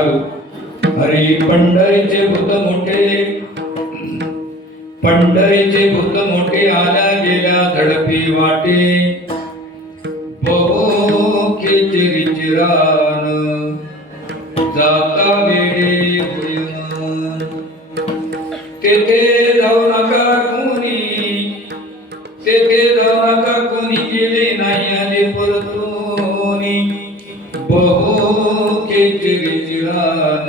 Hello. Hari पंढरीचे भूत मोठे, पंढरीचे भूत मोठे, आल्या गेल्या झडपी वाटे, बहो खेचरी चिरान जाता वेळी होईन. तेथे जाऊ नका कोणी, तेथे जाऊ नका कोणी, गेले नाही आले परतोनी, बहो खेचरी चिरान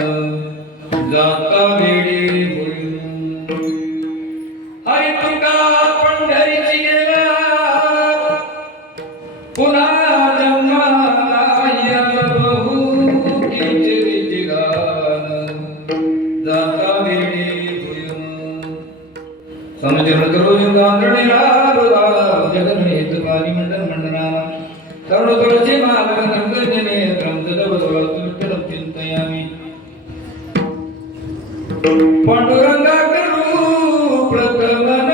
जाता वेळी होईन. हरी तुका पंढरीची गेला, पुन्हा जन्माला या, बहू खेचरी चिरान जाता वेळी होईन. समजन करो युगांतरणे राबा, जगन्मे हितकारी मंडन मंडना, करुण तुळशी माला नंदजने त्रंजदवसवा तुलकलं चिंतयामि. पांडुरंगा करू प्रथम नमन,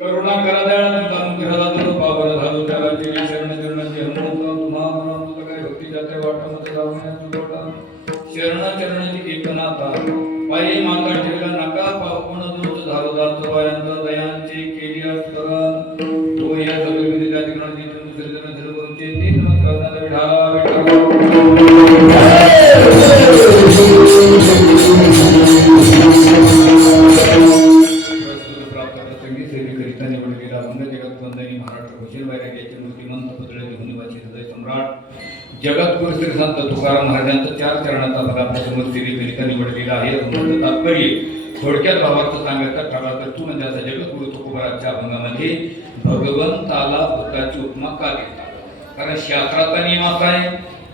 करुणा करा दयाळा तुका अनुग्रह पावन झालो त्याला केली शरण चरणाची हनुमंत तुम्हा तुझं काय भक्ती जाते वाटा मत लावण्याची लोटा शरण चरणाची कीर्तनाता पायी माता ठेवला नका पावण दोष झालो जात पायांचा दयांचे केली अस्करा तो या सगळी जाती गणाची दुसरे जण धर्मचे तीन मत करण्याचा विढा जगद्गुरु श्री संत तुकाराम महाराजांचा चार चरणाचा भाग आपल्या समोर श्रीकरिता निवडलेला आहे. तात्पर्य थोडक्यात भावार्थ सांगायचा ठरला तर तू म्हणजे असा जगद्गुरु तुकोबाराच्या अभंगामध्ये भगवंताला भूताची उपमा का देतात? कारण शास्त्राचा नियम असा आहे,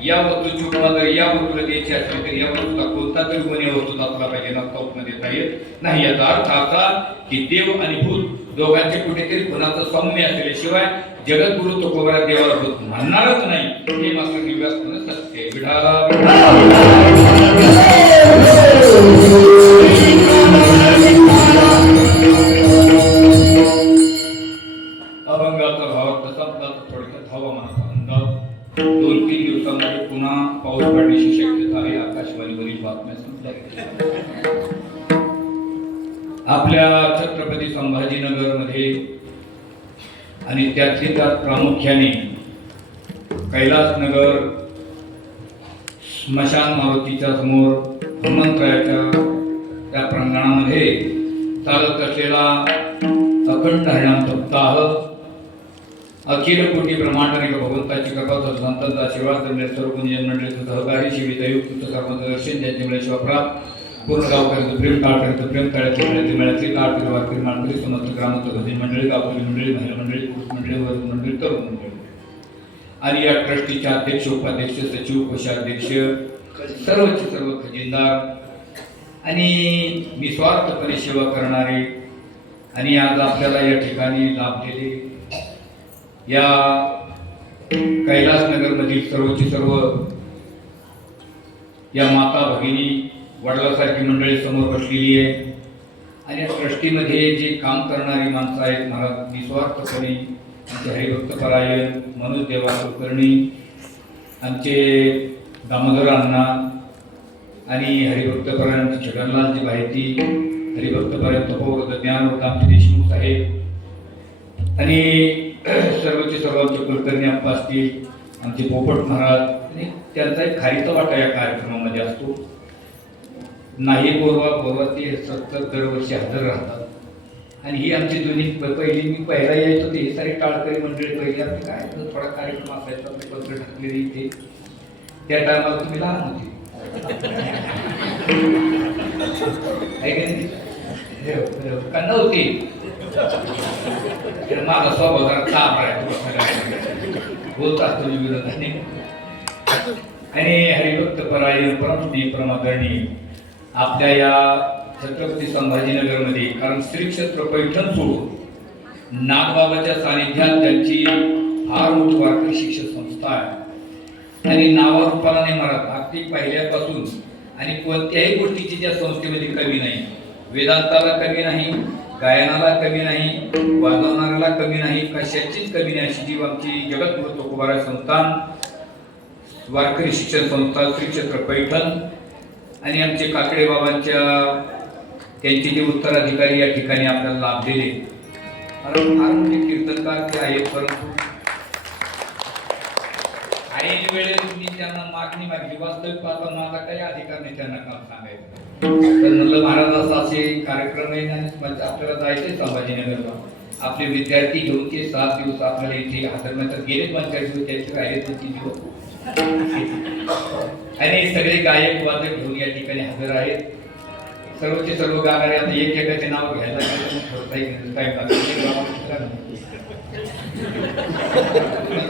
या वस्तूची उपमा जर या वस्तूला द्यायची असेल तर या वस्तूला कोणता तरी गुण या वस्तूचा असला पाहिजे, नसता उपमा देता येत नाही. याचा अर्थ असा की देव आणि भूत दोघांचे कुठेतरी गुणाचं सौम्य असल्याशिवाय जगद्गुरु तुकोबारा देवाला भूत म्हणणारच नाही, हे मात्र दिव्यास्पद सत्य आहे. विठाला अभंगाचा भावार्थ संपला तर थोडक्यात हवामानाचा अंदाज. 2-3 दिवसांमध्ये पुन्हा पाऊस पडण्याची शक्यता आहे. आकाशवाणीवरील बातम्या संपल्या. आपल्या छत्रपती संभाजीनगर मध्ये आणि त्यातली त्यात प्रामुख्याने कैलासनगर स्मशान मारुतीच्या समोर हनुमंतरायाच्या त्या प्रांगणामध्ये चालत असलेला अखंड हरिनाम सप्ताह, अखिल कोटी ब्रह्मांड भगवंताची कृपा संतांचा आशीर्वाद सर्व गुणजन मंडळीचं सहकारी शिवितयुक्त सर्वदर्शन ज्यांच्यामुळे शिवप्राप्त पूर्ण गावकऱ्यांचं प्रेम टाळकऱ्यांचं प्रेम टाळ्याचे मेळ्यातली टाळकरी वारकरी मानकरी समस्त ग्रामाचं भजन मंडळी, गावकरी मंडळी, महिला मंडळी, पुरुष मंडळी, वर्ग मंडळी, तरुण मंडळी आणि या ट्रस्टीचे अध्यक्ष, उपाध्यक्ष, सचिव, कोषाध्यक्ष, सर्वचे सर्व खजिनदार आणि निस्वार्थपणे सेवा करणारे आणि आज आपल्याला या ठिकाणी लाभलेले या कैलासनगरमधील सर्वची सर्व या माता भगिनी वडिलांसारखी मंडळी समोर बसलेली आहे आणि या ट्रस्टीमध्ये जे काम करणारी माणसं आहेत, मला निस्वार्थपणे आमचे हरिभक्त परायण मनोज देवा कुलकर्णी, आमचे दामोदर अण्णा आणि हरिभक्त परायण आमचे छगनलालजी भायती, हरिभक्त परायण तपोवृद्ध ज्ञानवृद्ध आमचे देशमुख साहेब आणि सर्वचे सर्व आमचे कुलकर्णी अप्पा असतील, आमचे पोपट महाराज आणि त्यांचा एक खारीचा वाटा या कार्यक्रमामध्ये असतो. नाही बोरवा ते 70 दरवर्षी हजर राहतात. आणि ही आमची दोन्ही पहिली मी पहिला यायचो ते हे सारी टाळकरी मंडळी पहिली आपली काय थोडा कार्यक्रम असायचा आपले पत्र टाकलेली इथे त्या टायमाला तुम्ही लहान होती का नव्हती. माझा स्वभाव जरा ताप आहे बोलत असतो विरोधाने. आणि हरिभक्त परायण परमस्नेही परमादरणीय आपल्या या छत्रपती संभाजीनगरमध्ये, कारण श्री क्षेत्र पैठण सोडून नागबाबाच्या सानिध्यात त्यांची फार मोठी वारकरी शिक्षण संस्था आहे आणि नावारूपाला नाही मारत. अगदी पहिल्यापासून आणि कोणत्याही गोष्टीची त्या संस्थेमध्ये कमी नाही. वेदांताला कमी नाही, गायनाला कमी नाही, वाजवणाऱ्याला कमी नाही, कशाचीच कमी नाही अशी जी आमची जगद्गुरु तुकोबाराय संस्थान वारकरी शिक्षण संस्था श्री क्षेत्र पैठण आणि आमचे काकडे बाबांच्या त्यांचे जे उत्तराधिकारी या ठिकाणी आपल्याला लाभलेले फार मोठे कीर्तनकार ते आहेत. परंतु ऐन वेळेस मी त्यांना मागणी मागली. वास्तविक पाहता माझा काही अधिकार नाही त्यांना काम सांगायचं. तर म्हणलं महाराज असं असे कार्यक्रम आहे आणि आपल्याला जायचंय संभाजीनगरला. आपले विद्यार्थी घेऊन ते 7 दिवस आपल्याला इथे हजर गेले 45 दिवस त्याचे राहिले 3 दिवस आणि सगळे गायक वादक घेऊन या ठिकाणी हजर आहेत. सर्वचे सर्व गाणारे आता एक एकाचे नाव घ्यायला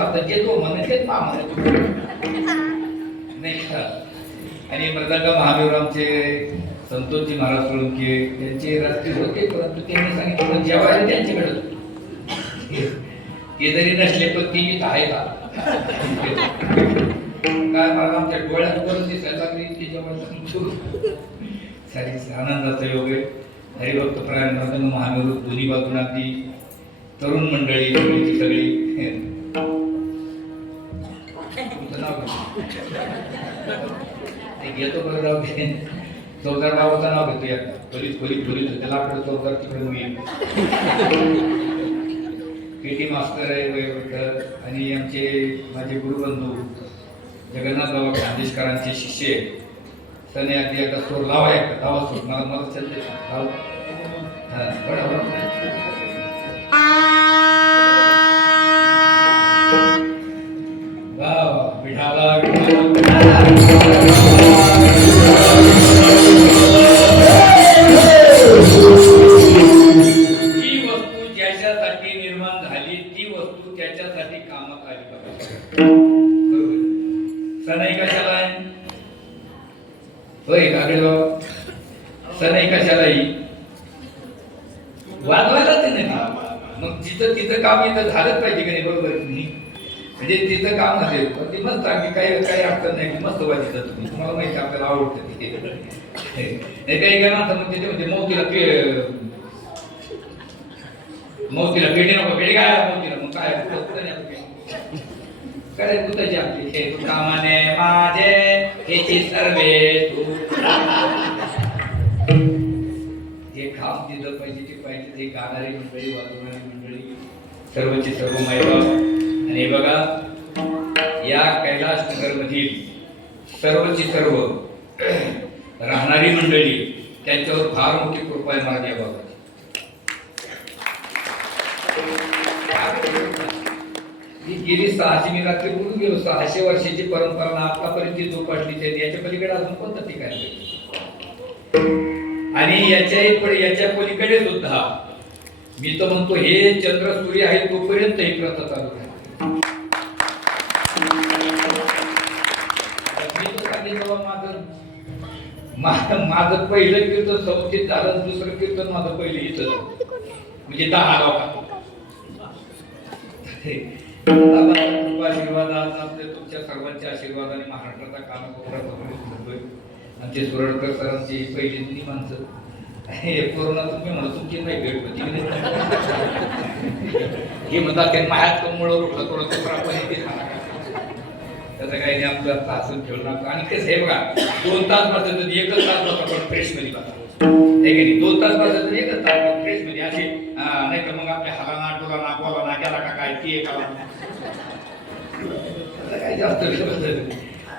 आता जे तो म्हणते नाही का. आणि मृदंग महादेव आमचे संतोषजी महाराज सोळंके त्यांचे रात्री होते, परंतु त्यांनी सांगितलं जेवायला त्यांच्याकडे ते जरी नसले पण ती आहे का काय मला आमच्या डोळ्यात परत दिसायला लागली की जेव्हा सारी आनंदाचा योग आहे. हरिभक्त परायण मृदंग महादेव दोन्ही बाजूला ती तरुण मंडळी सगळी तुमचं नाव घेतो बरं राहू दे. चौदार बाबाचं नाव घेतो या पोलीस पोलीस पोलीस त्याला आपलं चौदार तिकडे होईल. PT मास्तर आहे वयोवृद्ध आणि आमचे माझे गुरुबंधू जगन्नाथ बाबा खानदेशकरांचे शिष्य सने अगदी आता सोर लावा एक लावा सोर मला मला चलते त्याच्यासाठी कामात आली पाहिजे. सनई कशाला आहे होय काकडे बाबा. सनई कशाला वाजवायलाच नाही. मग जिथं तिथं काम इथं झालंच पाहिजे की नाही. बरोबर म्हणजे तिथं काम असेल पण ते मस्त अगदी काही काही अडचण नाही की मस्त वाजता तुम्ही तुम्हाला माहिती आपल्याला आवडतं ते नाही काही काय म्हणतात मग तिथे म्हणजे मोतीला पेटी नको पेटी काय मोतीला मग काय काय कुताची आपली हे कामाने माझे हेची सर्वे तू जे काम दिलं पाहिजे ते पाहिजे ते गाणारी मंडळी वाजवणारी मंडळी सर्वची सर्व महिला. आणि बघा या कैलास नगर मधील सर्वची सर्व राहणारी मंडळी त्यांच्यावर फार मोठी कृपा आहे माझ्या बाबा. गेली 600 मी रात्री बोलून गेलो 600 वर्षाची परंपरा आतापर्यंत जोपासली आहे. याच्या पलीकडे अजून कोणतं ठिकाण आणि याच्या पलीकडे सुद्धा मी तर म्हणतो हे चंद्र सूर्य आहे तोपर्यंत ही प्रथा चालू आहे. मी तर सांगितलं माझं पहिलं कीर्तन संस्थेत झालं, दुसरं कीर्तन माझं पहिलं इथं म्हणजे 10 लोक आशीर्वाद आज आपल्या तुमच्या सर्वांच्या आशीर्वादाने महाराष्ट्राचा कानाकोपरा आमचे सुरडकर सरांची पहिली जुनी माणसं हे पूर्ण तुम्ही म्हणत तुमची नाही भेट होती हे म्हणतात ते मायात कमळ रोखलं थोडं त्याचं काही नाही आपलं तासून ठेवणार आणि कसं हे बघा 2 तास बसत एकच तास बसतो आपण फ्रेश मध्ये बसतो हे की नाही 2 तास बसत एकच तास फ्रेश मध्ये असे नाही तर मग आपल्या हालाना डोलाना बोलाना गेला का काय ते काही जास्त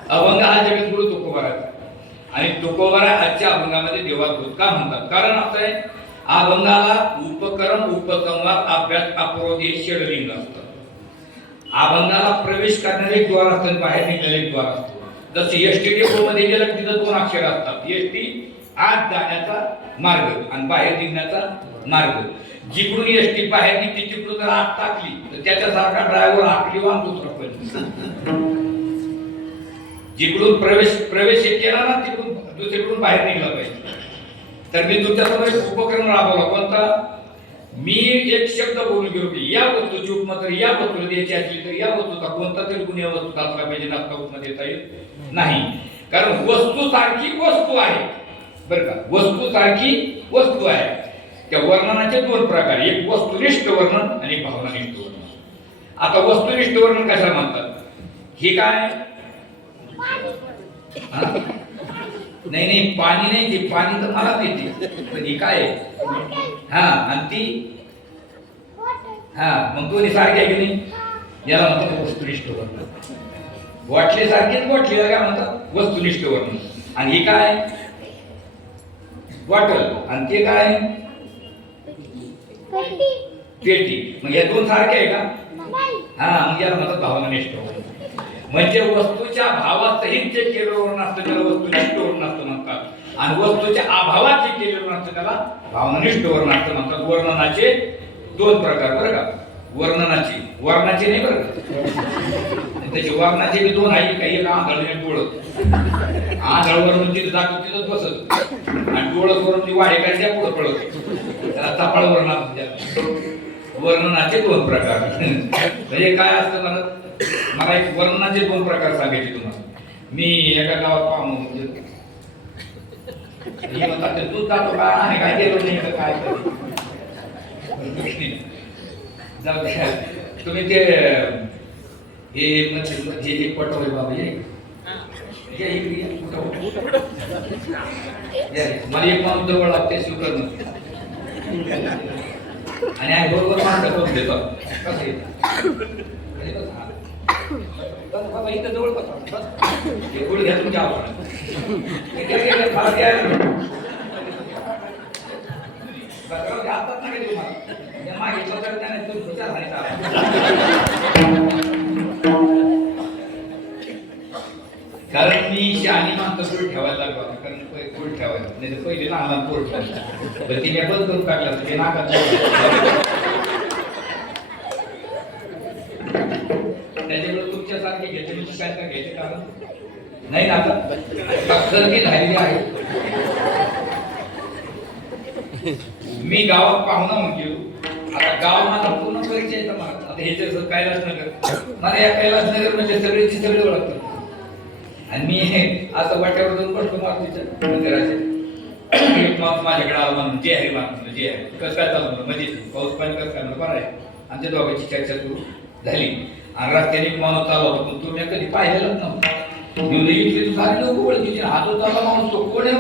अभंग हा जगत गुरु तुकोबाराचा आणि तुकोबारा आजच्या अभंगामध्ये देवाभूत का म्हणतात कारण असं आहे अभंगाला उपकरण उपसंवाद अभ्यास अपूर्व षडलिंग असतं अभंगाला प्रवेश करणारे द्वार असतात बाहेर निघणारे द्वार असतो जसे एसटी डेपो मध्ये गेलं तिथं 2 अक्षर असतात एसटी आत जाण्याचा मार्ग आणि बाहेर निघण्याचा मार्ग जिकडून एसटी बाहेर निघते तिकडून जर आत टाकली तर त्याच्यासारखा ड्रायव्हर आकली वाहन दुसरा जिकडून प्रवेश केला ना तिकडून दुसरीकडून बाहेर निघला पाहिजे तर मी तुमच्यासमोर उपक्रम राबवला कोणता मी एक शब्द बोलून गेलो की या वस्तूची उपमा तर या वस्तूला द्यायची असली तर या वस्तूचा कोणता तरी गुण या वस्तूचा असला पाहिजे नसता उपमा देता येत नाही कारण वस्तू सारखी वस्तू आहे बरं का वस्तू सारखी वस्तू आहे त्या वर्णनाचे 2 प्रकार एक वस्तुनिष्ठ वर्णन आणि एक भावनानिष्ठ वर्णन आता वस्तुनिष्ठ वर्णन कशाला म्हणतात हे काय नाही नाही पाणी नाही ते पाणी तर मला माहिती पण हे काय हा आणि ती हा मग दोन्ही सारखे आहे की नाही याला म्हणतात वस्तुनिष्ठ वर्णन वाटले सारखेच वाटले काय म्हणतात वस्तुनिष्ठ वर्णन आणि हे काय बॉटल आणि ते काय पेटी मग या 2 सारखे आहे का हा मग याला म्हणतात भावनानिष्ठ वर्णन म्हणजे वस्तूच्या भावासहित जे केलेलं वर्णन असतं त्याला वस्तुनिष्ठ वर्णन असतं म्हणतात आणि वस्तूच्या अभावात जे केलेलं वर्णन असतं त्याला भावनानिष्ठ वर्णन असतं म्हणतात वर्णनाचे 2 प्रकार बरं का वर्णाचे नाही बरं का त्याचे वर्णाचे बी 2 आहे काही आंधळ डोळत आंधळ वरून तिथे जातो तिथंच बसत आणि डोळत वरून ती वाढे काढल्या पुढं पडत त्याला तपाळ वर्णनाचे 2 प्रकार म्हणजे काय असतं मला एक वर्णनाचे 2 प्रकार सांगायचे तुम्हाला मी एका गावात पाहून म्हणजे म्हणतात दूध जातो का आणि काय गेलो नाही काय जाऊ द्या तुम्ही ते हे पटवले बाबा मला एक माणूस जवळ लागते स्वीकार आणि आई बरोबर माणसं करून देतात कसं बाबा इथं जवळ गोड घ्या तुमच्या कारण मी शहाणी माणसं गोड ठेवायला लागलो कारण गोड ठेवायला नाही तर पहिले लहान लहान पोट तर तिने बंद करून टाकला ते नाकात त्याच्यामुळे तुमच्यासारखे घेतले मी काय काय घ्यायचे कारण नाही ना आता सर्दी झालेली आहे मी गावात पाहुणा म्हणून गेलो आता गाव माझा पूर्ण परिचय आहे मला आता हे जसं कैलासनगर मला या कैलासनगर म्हणजे सगळेची सगळे ओळखतात आणि मी असं वाट्यावर जाऊन बसतो मारुतीच्या मंदिराचे माझ्याकडे आलो म्हणून जे हरी मारुती जे हरी कसं काय चालू म्हणजे पाऊस पाणी कसं काय बरं आहे आमच्या दोघांची चर्चा सुरू झाली आणि रस्त्याने एक माणूस चालला होता पण तुम्ही कधी पाहिलेलाच नव्हता मी इथले तू सारे लोक ओळखीचे हा जो चालला माणूस तो कोण आहे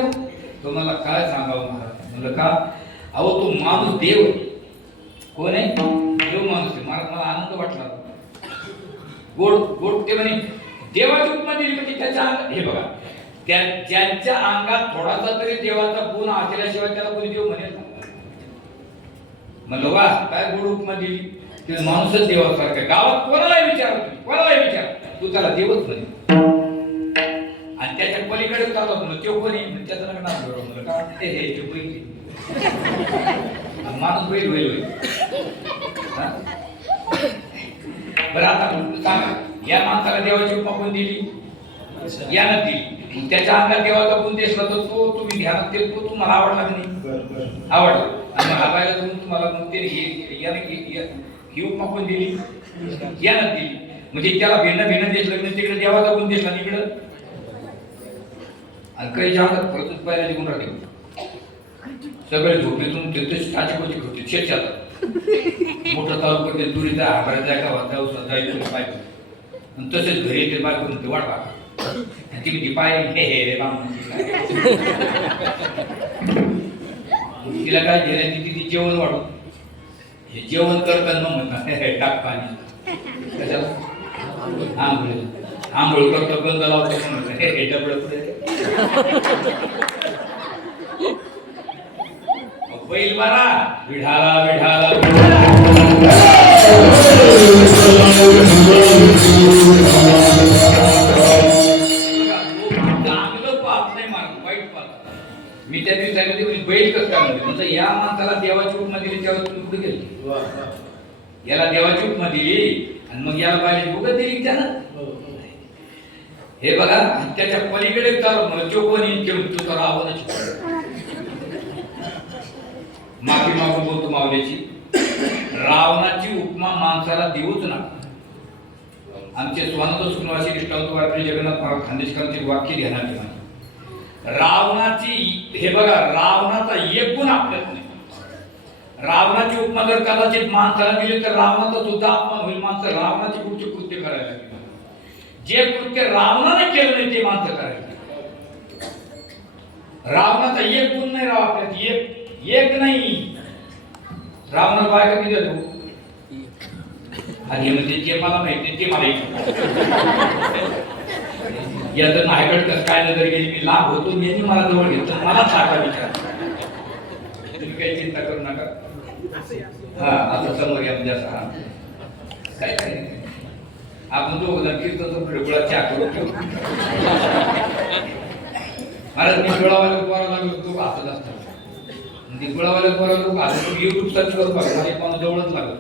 तो मला काय सांगावं महाराज म्हणलं का अहो तो माणूस देव कोण आहे देव माणूस आहे मला आनंद वाटला गोड गोड ते म्हणे देवाची उपमा दिली म्हणजे त्याच्या हे बघा ज्यांच्या अंगात थोडासा तरी देवाचा गुण असल्याशिवाय त्याला कोणी देव म्हणेल म्हणलं वा काय गोड उपमा दिली ते माणूसच देवासारखं गावात कोणालाही विचार तू त्याला देवच म्हणे आणि त्याच्या पलीकडे चालू म्हणलं तो कोणी त्याचं नका नाव बरोबर म्हणलं का हे बैल माणूस बैल होईल बरं आता सांगा या माणसाला देवाची उपमा कोण दिली यानं दिली त्याच्या अंगात देवाचा गुण दिसला तर तो तुम्ही ध्यानात ते तो तुम्हाला आवडला की नाही आवडला आणि हातायला तुम्हाला मग ते ही उपमा कोण दिली यानं दिली म्हणजे त्याला भिन्न दिसलं म्हणजे तिकडे देवाचा गुण दिसला इकडं आणि काही अंगात परतच पाहिला निघून राहिले सगळे झोपेतून तिथेच काचेकोची होते शेतात मोठं चालू करते तुरीचा हरभऱ्याचा गावात जाऊ जायचं पाहिजे आणि तसेच घरी येते बाय करून ते वाट पाहतात ती म्हणजे पाय हे तिला काय दिलं ती जेवण वाढून हे जेवण करताना म्हणतात टाक पाणी कशाला आंघोळ करतो गंध लावतो म्हणून हे डबड पुढे बैल बारा विढाला विढाला चांगलं पाहत नाही माणूस वाईट पाहत मी त्या दिवशी सांगितले बैल कसं काय म्हणजे या माणसाला देवाची उपमा दिली तेव्हा तुम्ही कुठे गेले याला देवाची उपमा दिली आणि मग याला पाहिजे उगत दिली त्यानं हे बघा त्याच्या पलीकडे चालू मला चोकोनी घेऊन तू तर रावणाची माफी मागून बोलतो मावल्याची रावणाची उपमा माणसाला देऊच ना आमचे स्वानंद सुनवासी निष्ठावंत वारकरी जगन्नाथ महाराज खानदेशकरांचे वाक्य ध्यानात ठेवा रावणाची हे बघा रावणाचा एक गुण आपल्यात नाही रावणाची उपमा जर कदाचित माणसाला दिली तर रावणाचा सुद्धा अपमान होईल माणसं रावणाची पुढचे कृत्य करायला लागेल जे कृत्य रावणाने केलं नाही ते माणसं करायला रावणाचा एक गुण नाही राव आपल्यात एक नाही रावणा बायका किती जातो आणि म्हणजे जे मला माहिती ते मला याचं नायगड कसं काय नजर गेली मी लाभ होतो यांनी मला जवळ घेतलं मला सारखा विचार तुम्ही काही चिंता करू नका हा आता समोर या म्हणजे असं काय काय आपण तो कीर्तन गुळा चहा करू महाराज मी गुळावाला पोरा लागलो तो हसत असतो गुळावाला पोरा लोक हसत युट्यूब सर्च करू बघा माझ्या कोणा जवळच लागत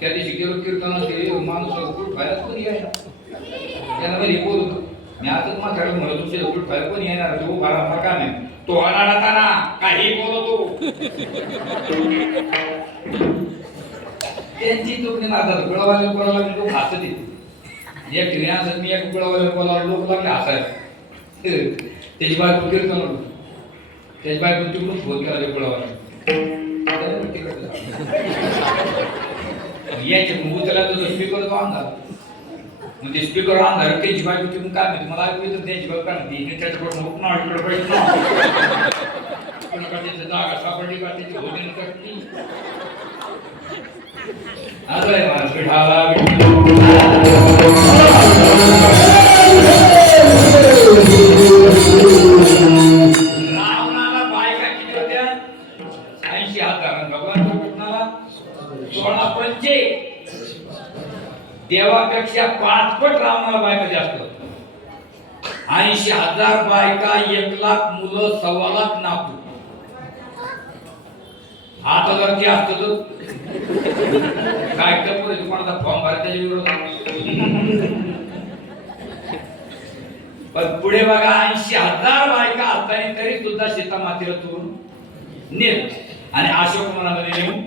त्या दिवशी गेलो कीर्तनात माणूस कुठ बाहेर कोणी आहे त्याला मी बोलतो मी आताच माझ्याकडे म्हणत तुमचे कुठ बाहेर कोणी येणार तो बारा का नाही तो अनाडताना काही बोलतो त्यांची चुकणी मारतात गुळावाल्या पोराला लोक हसत येते एक ठिकाणी असत मी एक गुळावाल्या पोराला लोक लागले हसायला त्याची बायको कीर्तन त्याची बायको तिकडून फोन केला गुळावाला याचे उचला तर स्पीकर तो अंधार म्हणजे स्पीकर अंधार त्याची बायको तिकडून काय माहिती मला ऐकू येतं त्याची बायको काय म्हणते त्याच्याकडून हुकणं इकडे पैसे कोणाकडे जागा सापडली का त्याची भोजन करते असं आहे मला पिठाला रावणाला बायका किती होत्या 80,000 भगवान कृष्णाला 16 पंचे देवापेक्षा 5 पट रावणाला बायका जास्त 80,000 बायका 1,00,000 मुलं 1,25,000 नातू 8,000 ची असत काय तर पुढे कोणाचा फॉर्म भरायचा त्याच्या विरोधात पण पुढे बघा 80,000 बायका असताना तरी सुद्धा सीता मातेला तोडून नेल आणि अशोक मनामध्ये नेऊन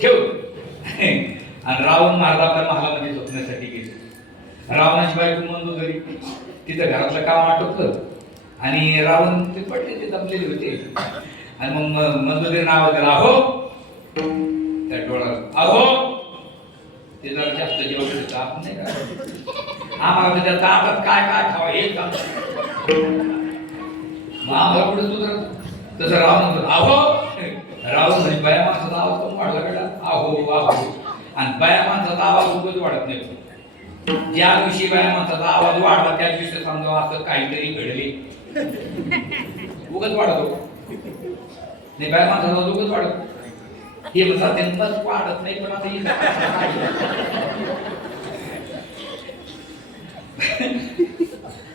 ठेवलं आणि रावण महाराज आपल्या महालामध्ये झोपण्यासाठी गेले रावणाची बायको मंदोदरी तिथं घरातलं काम आटोपलं आणि रावण ते पडले ते दमलेले होते आणि मग मंदोदरी नाव राहो त्या डोळ्याला अहो ते जरा जास्त जेवण देतं आपण नाही का आम्हाला त्याच्या ताटात काय काय खावं हे काम मग आम्हाला पुढे सुधारत तसं रावण अहो रावण म्हणजे बाया माणसाचा आवाज पण वाढला गेला अहो अहो आणि बाया माणसाचा आवाज उगाच वाढत नाही ज्या दिवशी बाया माणसाचा आवाज वाढला त्या दिवशी समजा असं काहीतरी घडले उगाच वाढतो नाही बाया माणसाचा आवाज उगाच वाढत हे म्हणतात त्यांनाच वाढत नाही पण आता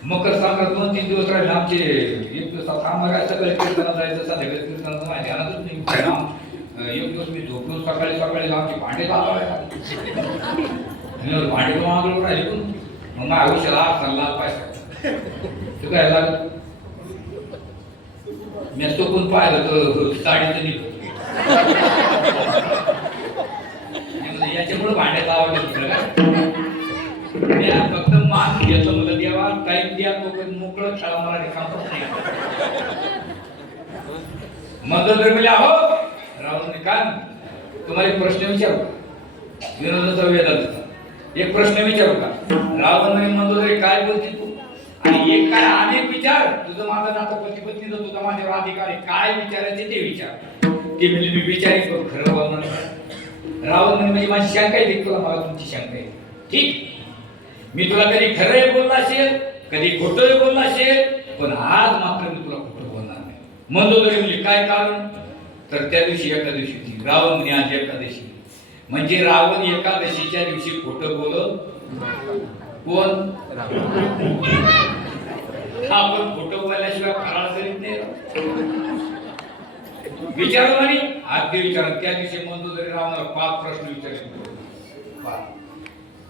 मकर संक्रांत 2-3 दिवस राहिले आमचे एक दिवस आम्हाला सगळे कीर्तनाला जायचं संध्याकाळी कीर्तनाचं माहिती ध्यानातच नाही एक दिवस मी झोपून सकाळी सकाळी आमचे भांडे भांडे मागलो राहिले पण मग माझ्या आयुष्याला चालला पाहिजे तू काय लागत मी चोकून पाहिलं तर साडीचं निघतो याच्यामुळे भांड्याचा आवडलं मी फक्त मान घेतो मला देवा टाईम द्या तो मोकळं खेळा मला काम मंदोदरी म्हणजे अहो रावण काय तुम्हाला एक प्रश्न विचारू का? विनोदाचा वेदांचा एक प्रश्न विचारू का? रावण म्हणे मंदोदरी काय बोलते तू? आणि एक काय अनेक विचार तुझं माझं नातं पती पत्नीचं तुझा माझ्यावर अधिकार आहे काय विचारायचे ते विचार ते म्हणजे मी विचारी करू खरं बोलणार. रावण म्हणजे माझी शंका आहे तुला मला तुमची शंका आहे ठीक मी तुला कधी खरंही बोलला असेल कधी खोटंही बोलला असेल पण आज मात्र मी तुला खोटं बोलणार नाही. मंदोदरी म्हणजे काय कारण तर त्या दिवशी एकादशी होती रावण म्हणे आज एकादशी म्हणजे रावण एकादशीच्या दिवशी खोटं बोलत कोण आपण खोटं बोलल्याशिवाय फराळ करीत नाही विचारू म्हणे आद्य विचार त्या दिवशी मंदोदरी रावणाला 5 प्रश्न विचारले.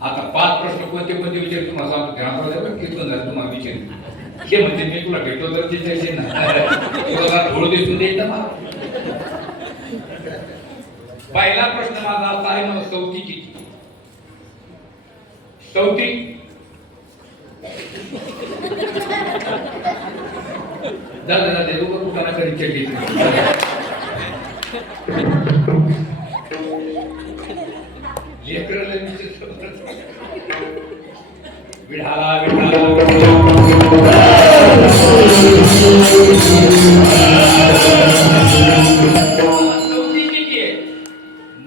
आता 5 प्रश्न कोणते कोणते विचार तुम्हाला सांगतो ध्यानात किती झालं तुम्हाला विचार ते म्हणजे मी तुला भेटलो तर तिथे ना थोडं दिसून देईल ना मला. पहिला प्रश्न माझा असा आहे मला चौथी किती चौथी दादा लोक कुठं कधी चढली लेकरला विढाला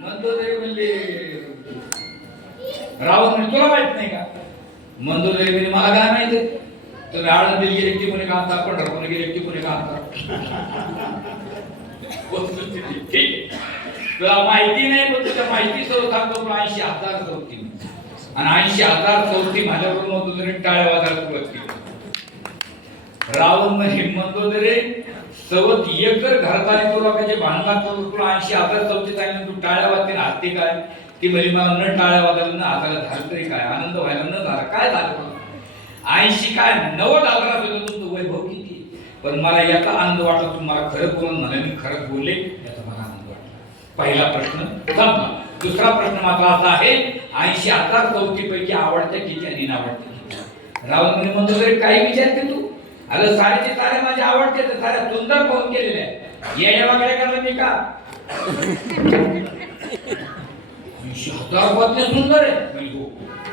मंदोदरी म्हणजे रावण म्हणजे तुला माहित नाही का? मंदोदरी म्हणजे मला काय माहिती तुम्ही आळंदीला गेले की कोणी काढता पंढरपूरला गेले की कोणी काढता ठीक तुला माहिती नाही पण तुझ्या माहिती सर्व सांगतो 80,000 चौथी आणि 80,000 चौथी माझ्याकडून मंदोदरी टाळ्या वाजायला सुरुवात केली. रावण म्हणजे मंदोदरी सवत एकर घरात तू लोकांचे भांडणात तुला 80,000 चौथी सांगितलं तू टाळ्या वाजते हत्ती काय ती म्हणजे मला न टाळ्या वाजायला न हाताला झालं तरी काय आनंद व्हायला न झाला काय झालं 80 काय 90,000 तुमचं वैभव किती पण मला याचा आनंद वाटला तुम्हाला खरं बोलून मला मी खरंच बोलले याचा मला आनंद वाटला. पहिला प्रश्न संपला. दुसरा प्रश्न माझा असा आहे 80,000 चौथी पैकी आवडत्या किती आणि नावडत्या किती? रावण म्हणे मंदोदरी काही विचारते तू अरे साडेचे तारे माझे आवडते तर साऱ्या सुंदर पाहून केलेले आहे येण्या वगैरे करला मी का 80,000 पत्नी सुंदर आहे हो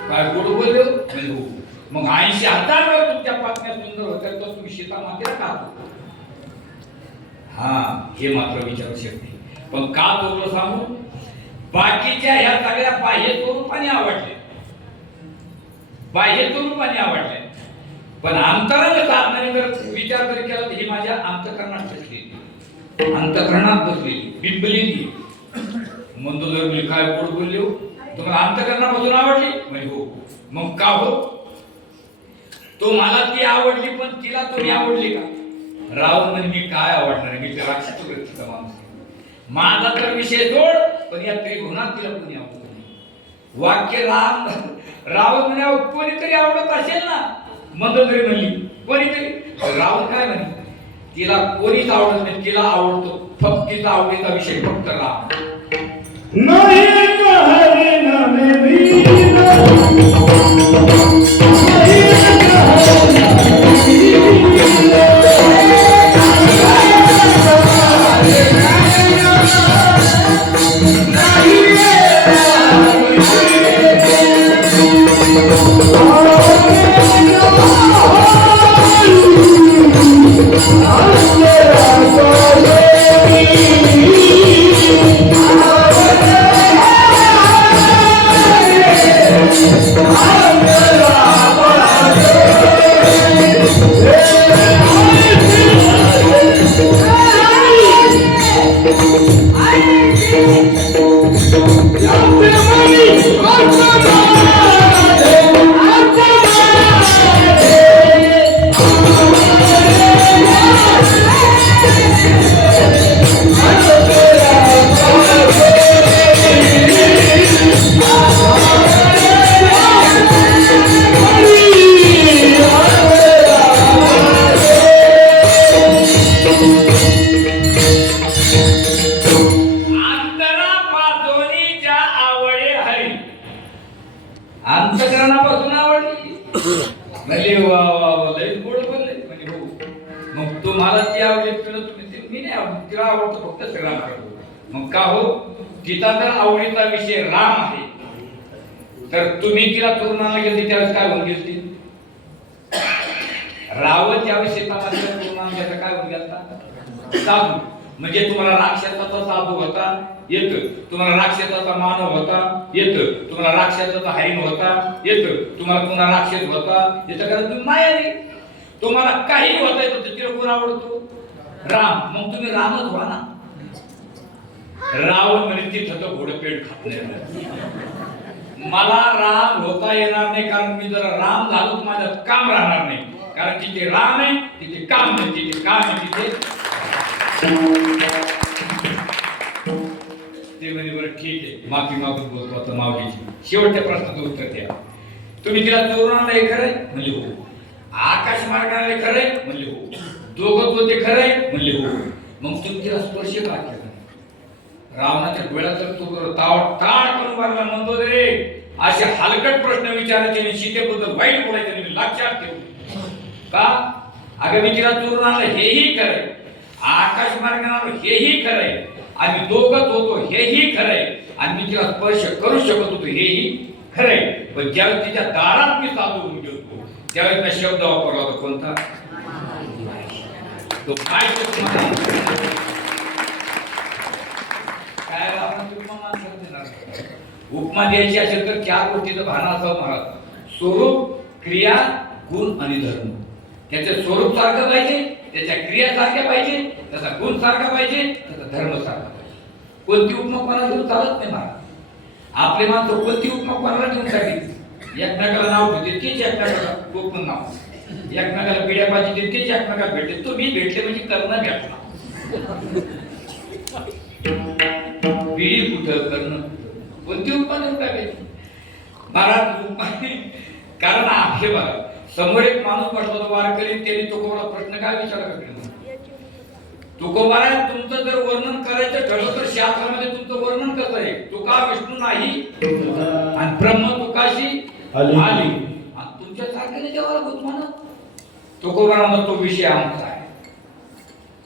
काय गोड बोलले हो मग 80,000 वर तुमच्या पत्न्या सुंदर होत्या तर तुम्ही सीता मातेला का हा हे मात्र विचारू शकते पण का बोललो सांगू बाकीच्या ह्या सगळ्या बाह्य स्वरूपाने आवडले बाह्य स्वरूपाने आवडले पण अंतराने साधनाने जर विचार जर केला तर ही माझ्या अंतकरणात बसलेली अंतकरणात बसलेली बिंबलेली मंदोदरी काय गोड बोलले हो तुम्हाला अंतकरणापासून आवडली म्हणजे हो मग का हो तो मला ती आवडली पण तिला तुम्ही आवडली का? रावण म्हणजे मी काय आवडणार मी तर राक्षस वृत्तीचा माणूस आहे माझा तर विषय जोड पण या त्रिभुवनात तिला कोणी आवडत नाही वाक्य रावण म्हणे कोणीतरी आवडत असेल ना मंदोदरी म्हणली कोणीतरी रावण काय म्हणे तिला कोणीच आवडत नाही तिला आवडतो फक्त तिचा आवडीचा विषय फक्त राम नाही हरे नामे अंतकरणापासून आवडली म्हणजे वा वा वा लय गोड बोलले म्हणजे हो मग तुम्हाला ती आवडली तुला तुम्ही मी नाही आवडली तिला आवडतं फक्त श्रीराम मग का हो, तिचा जर आवडीचा विषय राम आहे तर तुम्ही तिला तरुणाला गेली त्यावेळेस काय होऊन गेली? रावण ज्यावेळेस शेतामध्ये तरुणाला गेला काय होऊन गेला? साधू. म्हणजे तुम्हाला राक्षसाचा साधू होता येतं, तुम्हाला राक्षसाचा मानव होता येतं, तुम्हाला राक्षसाचा हरिण होता येतं, तुम्हाला पुन्हा राक्षस होता येतं, कारण तुम्ही मायावी. तुम्हाला काही होता येतं, तिला कोण आवडतो? राम. मग तुम्ही रामच व्हा ना. रावण म्हणजे तिथं तर घोडं पेट खात नाही. मला राम होता येणार नाही, कारण मी जर राम झालो तर माझं काम राहणार नाही, कारण तिथे राम आहे तिथे काम नाही, तिथे काम आहे तिथे ते म्हणजे बरं ठीक आहे, माफी मागून बोलतो आता माऊलीची. शेवटच्या प्रश्नाचं उत्तर द्या. तुम्ही तिला चोरणाला हे खरंय म्हणजे हो, आकाश मार्गाला खरंय म्हणजे हो, दोघं तो ते खरंय म्हणजे हो, मग तुम्ही तिला स्पर्श का केला? रावणाच्या डोळ्यात तर तो ताड करून मारला म्हणतो रे, असे हलकट प्रश्न विचारायचे आणि सीतेबद्दल वाईट बोलायचे नाही, लक्षात ठेव. का? अगं मी तिला चोरून आणलं हेही खरंय, आकाश मार्गाने आलो हेही खरंय, आम्ही दोघंच होतो हेही खरंय, आणि मी तिला स्पर्श करू शकत होतो हेही खरंय. पण ज्यावेळेस तिच्या दारात मी साधू होऊन गेलो त्यावेळेस मी शब्द वापरला होता कोणता? तो काय उपमा द्यायची असेल तर 4 गोष्टीचं भान असावं महाराज. स्वरूप, क्रिया, गुण आणि धर्म. त्याचं स्वरूप सारखं पाहिजे, त्याच्या क्रिया सारख्या पाहिजे, त्याचा गुण सारखा पाहिजे, त्याचा धर्म सारखा पाहिजे. कोणती उपमा कोणाला घेऊन चालत नाही महाराज. आपले माणसं कोणती उपमा कोणाला घेऊन सांगितली? एकमेकाला नाव ठेवते तेच एकमेकाला कोकण नाव, एकमेकाला पिढ्या पाहिजे तेच एकमेकाला भेटते. तुम्ही भेटले म्हणजे करणं भेटला. पिढी कुठं करणं कोणती उपमा देऊन टाकायची महाराज? उपमा कारण आपले बघा समोर एक माणूस म्हटलं होता वारकरी, त्याने तुकोबाला प्रश्न काय विचारला? तुकोबाला तुमचं जर वर्णन करायचं ठरलं तर शास्त्रामध्ये तुमचं वर्णन कसं आहे? तुका विष्णू नाही आणि ब्रह्म तुकाशी आली, आणि तुमच्या सारख्याने जेव्हा होत म्हणा. तुकोबाला तो विषय आमचा आहे,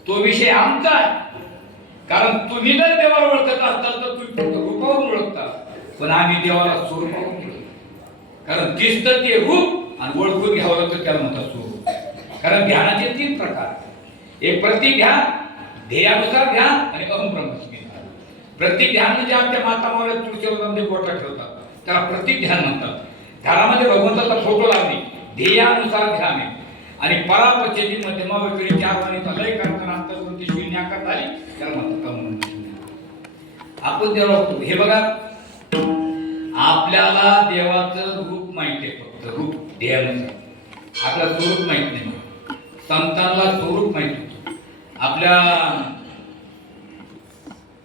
तो विषय आमचा आहे. कारण तुम्ही जर देवाला ओळखत असाल तर तुम्ही फक्त रूपावरून ओळखता, पण आम्ही देवाला स्वरूपावरून ओळखतो. कारण दिसतं ते रूप आणि ओळखून घ्यावं लागतं त्याला म्हणतात स्वरूप. कारण ध्यानाचे 3 प्रकार, एक प्रतिध्यान, ध्येयानुसार ध्यान आणि अहम ब्रह्मस्मी ध्यान. प्रतिध्यान म्हणजे आमच्या माता मावल्या तुळशीमध्ये गोटा ठेवतात त्याला प्रतिध्यान म्हणतात. घरामध्ये भगवंताचा फोटो लागणे ध्येयानुसार ध्यान आहे. आणि परापचेती मध्यमावकरी 4 वाणीचा लय करताना अंतःकरून ती शून्याकार झाली त्याला म्हणतात अहम. आपण देवाला बघतो. हे बघा आपल्याला देवाचं रूप माहिती आहे, फक्त रूप ध्येयानुसार. आपल्याला स्वरूप माहित नाही. संतांना स्वरूप माहिती होतं. आपल्या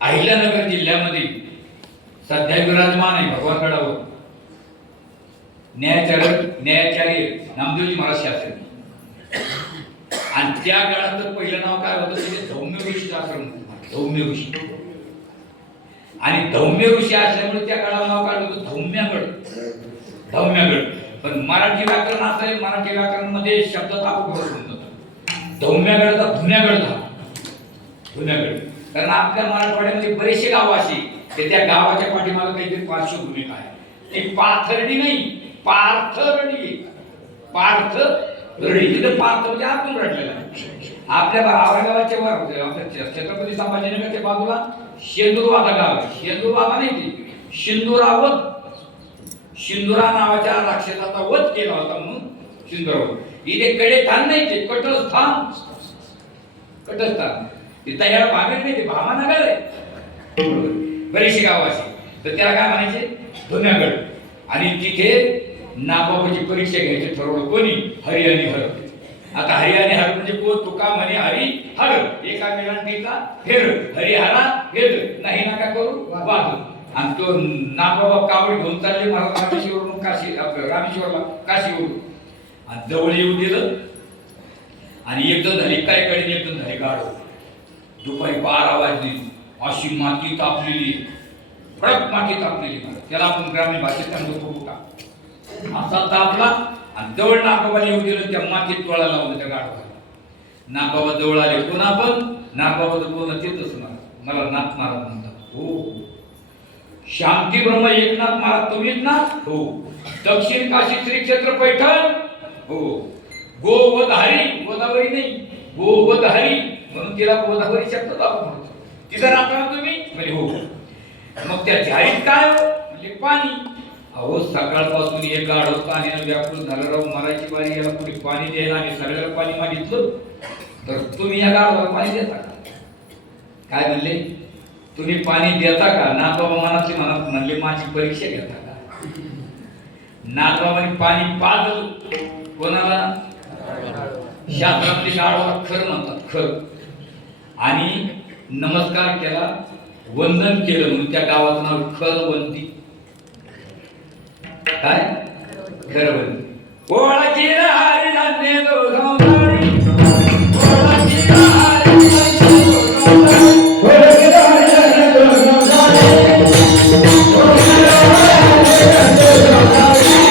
अहिल्यानगर जिल्ह्यामध्ये सध्या विराजमान आहे भगवान गडावर न्यायाचार्य नामदेवजी महाराज शास्त्री. आणि त्या गडाचं पहिलं नाव काय होतं? म्हणजे धौम्य ऋषीचं आश्रम होतं, धौम्य ऋषी. आणि धौम्य ऋषी असल्यामुळे त्या गडाला नाव काय होतं? धौम्यगड. धौम्यगड. पण मराठी व्याकरण असं आहे, मराठी व्याकरणामध्ये शब्द तापक बसून जातात. धौम्यगडचा धुन्यागड झाला, धुन्यागड. कारण आपल्या मराठवाड्यामध्ये बरेचसे गाव असे की त्या गावाच्या पाठीमागे काहीतरी पार्श्वभूमी आहे. ती पाथर्डी नाही, पार्थर्डी. पार्थर्डी तिथं पार्थ म्हणजे आतून रडलेला आहे. आपल्या औरंगाबादच्या आपल्या छत्रपती संभाजीनगरच्या बाजूला शेंदूरवादा गाव आहे. शेंदूरवादा नाही ती शिंदुरावत. शिंदुरा नावाच्या राक्षसाचा वध केला होता म्हणून शिंदुरावत. इथे कडेस्थान नाही, ते कटस्थान. कटस्थान तिथं ह्या भागात नाही, ते भामानगर आहे. बरेचसे गाव असे तर त्याला काय म्हणायचे? धुन्यागड. आणि तिथे नागबाबाची परीक्षा घ्यायची ठरवलं. कोणी? हरी आणि हर. आता हरी आणि हर म्हणजे कोण? तुका म्हणे हरी हर, एका वेळांटीचा फेर. हरी हरा फेर, नाही नका करू वाद. आणि तो नागबाबा कावड घेऊन चालले महाराज रामेश्वरवरून काशी, रामेश्वरला काशीवरून. आणि जवळ येऊ दिलं आणि एकदम झाली काय कडे, एकदम झाली गाढ. दुपारी 12 वाजली. अशी माती तापलेली, कडक माती तापलेली. त्याला आपण ग्रामीण भाषेत सांगतो फुटा. असा तापला आणि जवळ नागबाबाला येऊ दिलं, त्या मातीत तोळा लावलं त्या गाढवाला. नागबाबा जवळ आले. कोण? आपण नाथबाबाचं बोलणं तेच ना, मला नाथ महाराज म्हणतात. हो. शांती ब्रह्म एकनाथ महाराज तुम्हीच ना? हो. दक्षिण काशी श्री क्षेत्र पैठण. हो. गोवधारी, गोदावरी नाही, गोवधारी, म्हणून तिला गोदावरी शब्द म्हणतो. तिथं राहता तुम्ही? म्हणजे हो. मग त्या झाडीत काय हो? म्हणजे पाणी. अहो सकाळपासून एक गाढव पाण्यानं व्याकुळ झालं राव, मराठी बारी, याला कुठे पाणी द्यायला आणि सगळ्याला पाणी मागितलं तर तुम्ही या गाढवाला पाणी देता का? काय म्हणले? तुम्ही पाणी देता का? नाथबाबा मनातले मनात म्हणले माझी परीक्षा घेता का? नाथबाबांनी पाणी पाजलं कोणाला? शास्त्रातले गाढवाला खर म्हणतात, खर. आणि नमस्कार केला, वंदन केलं, म्हणून त्या गावाचं नाव खरवंती. काय? खरवंती. ओळखी हरी धान्य दो संसारी, ओळखी हरी धान्य दो संसारी, ओळखी हरी धान्य दो संसारी, ओळखी हरी धान्य दो संसारी,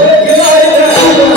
ओळखी हरी धान्य दो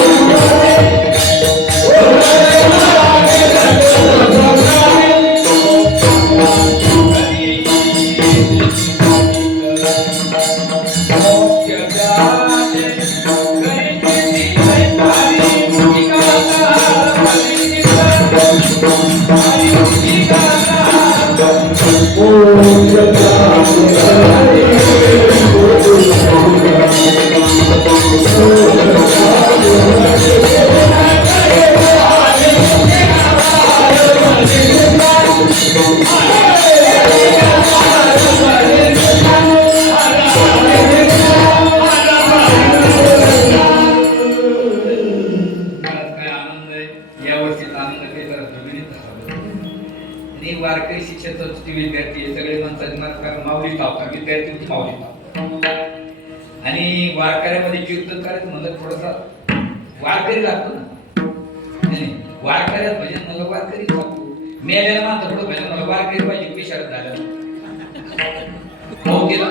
वारकरी शिक्षणाचे विद्यार्थी सगळे म्हणतात माऊली तावता, विद्यार्थी माऊली तावता. आणि वारकऱ्यामध्ये कीर्तन करायचं म्हणलं थोडसा वारकरी लागतो ना. नाही, वारकऱ्यात भजन मला वारकरी लागतो. मेल्याला मात्र थोडं भजन मला वारकरी पाहिजे. विशारद झालं हो केला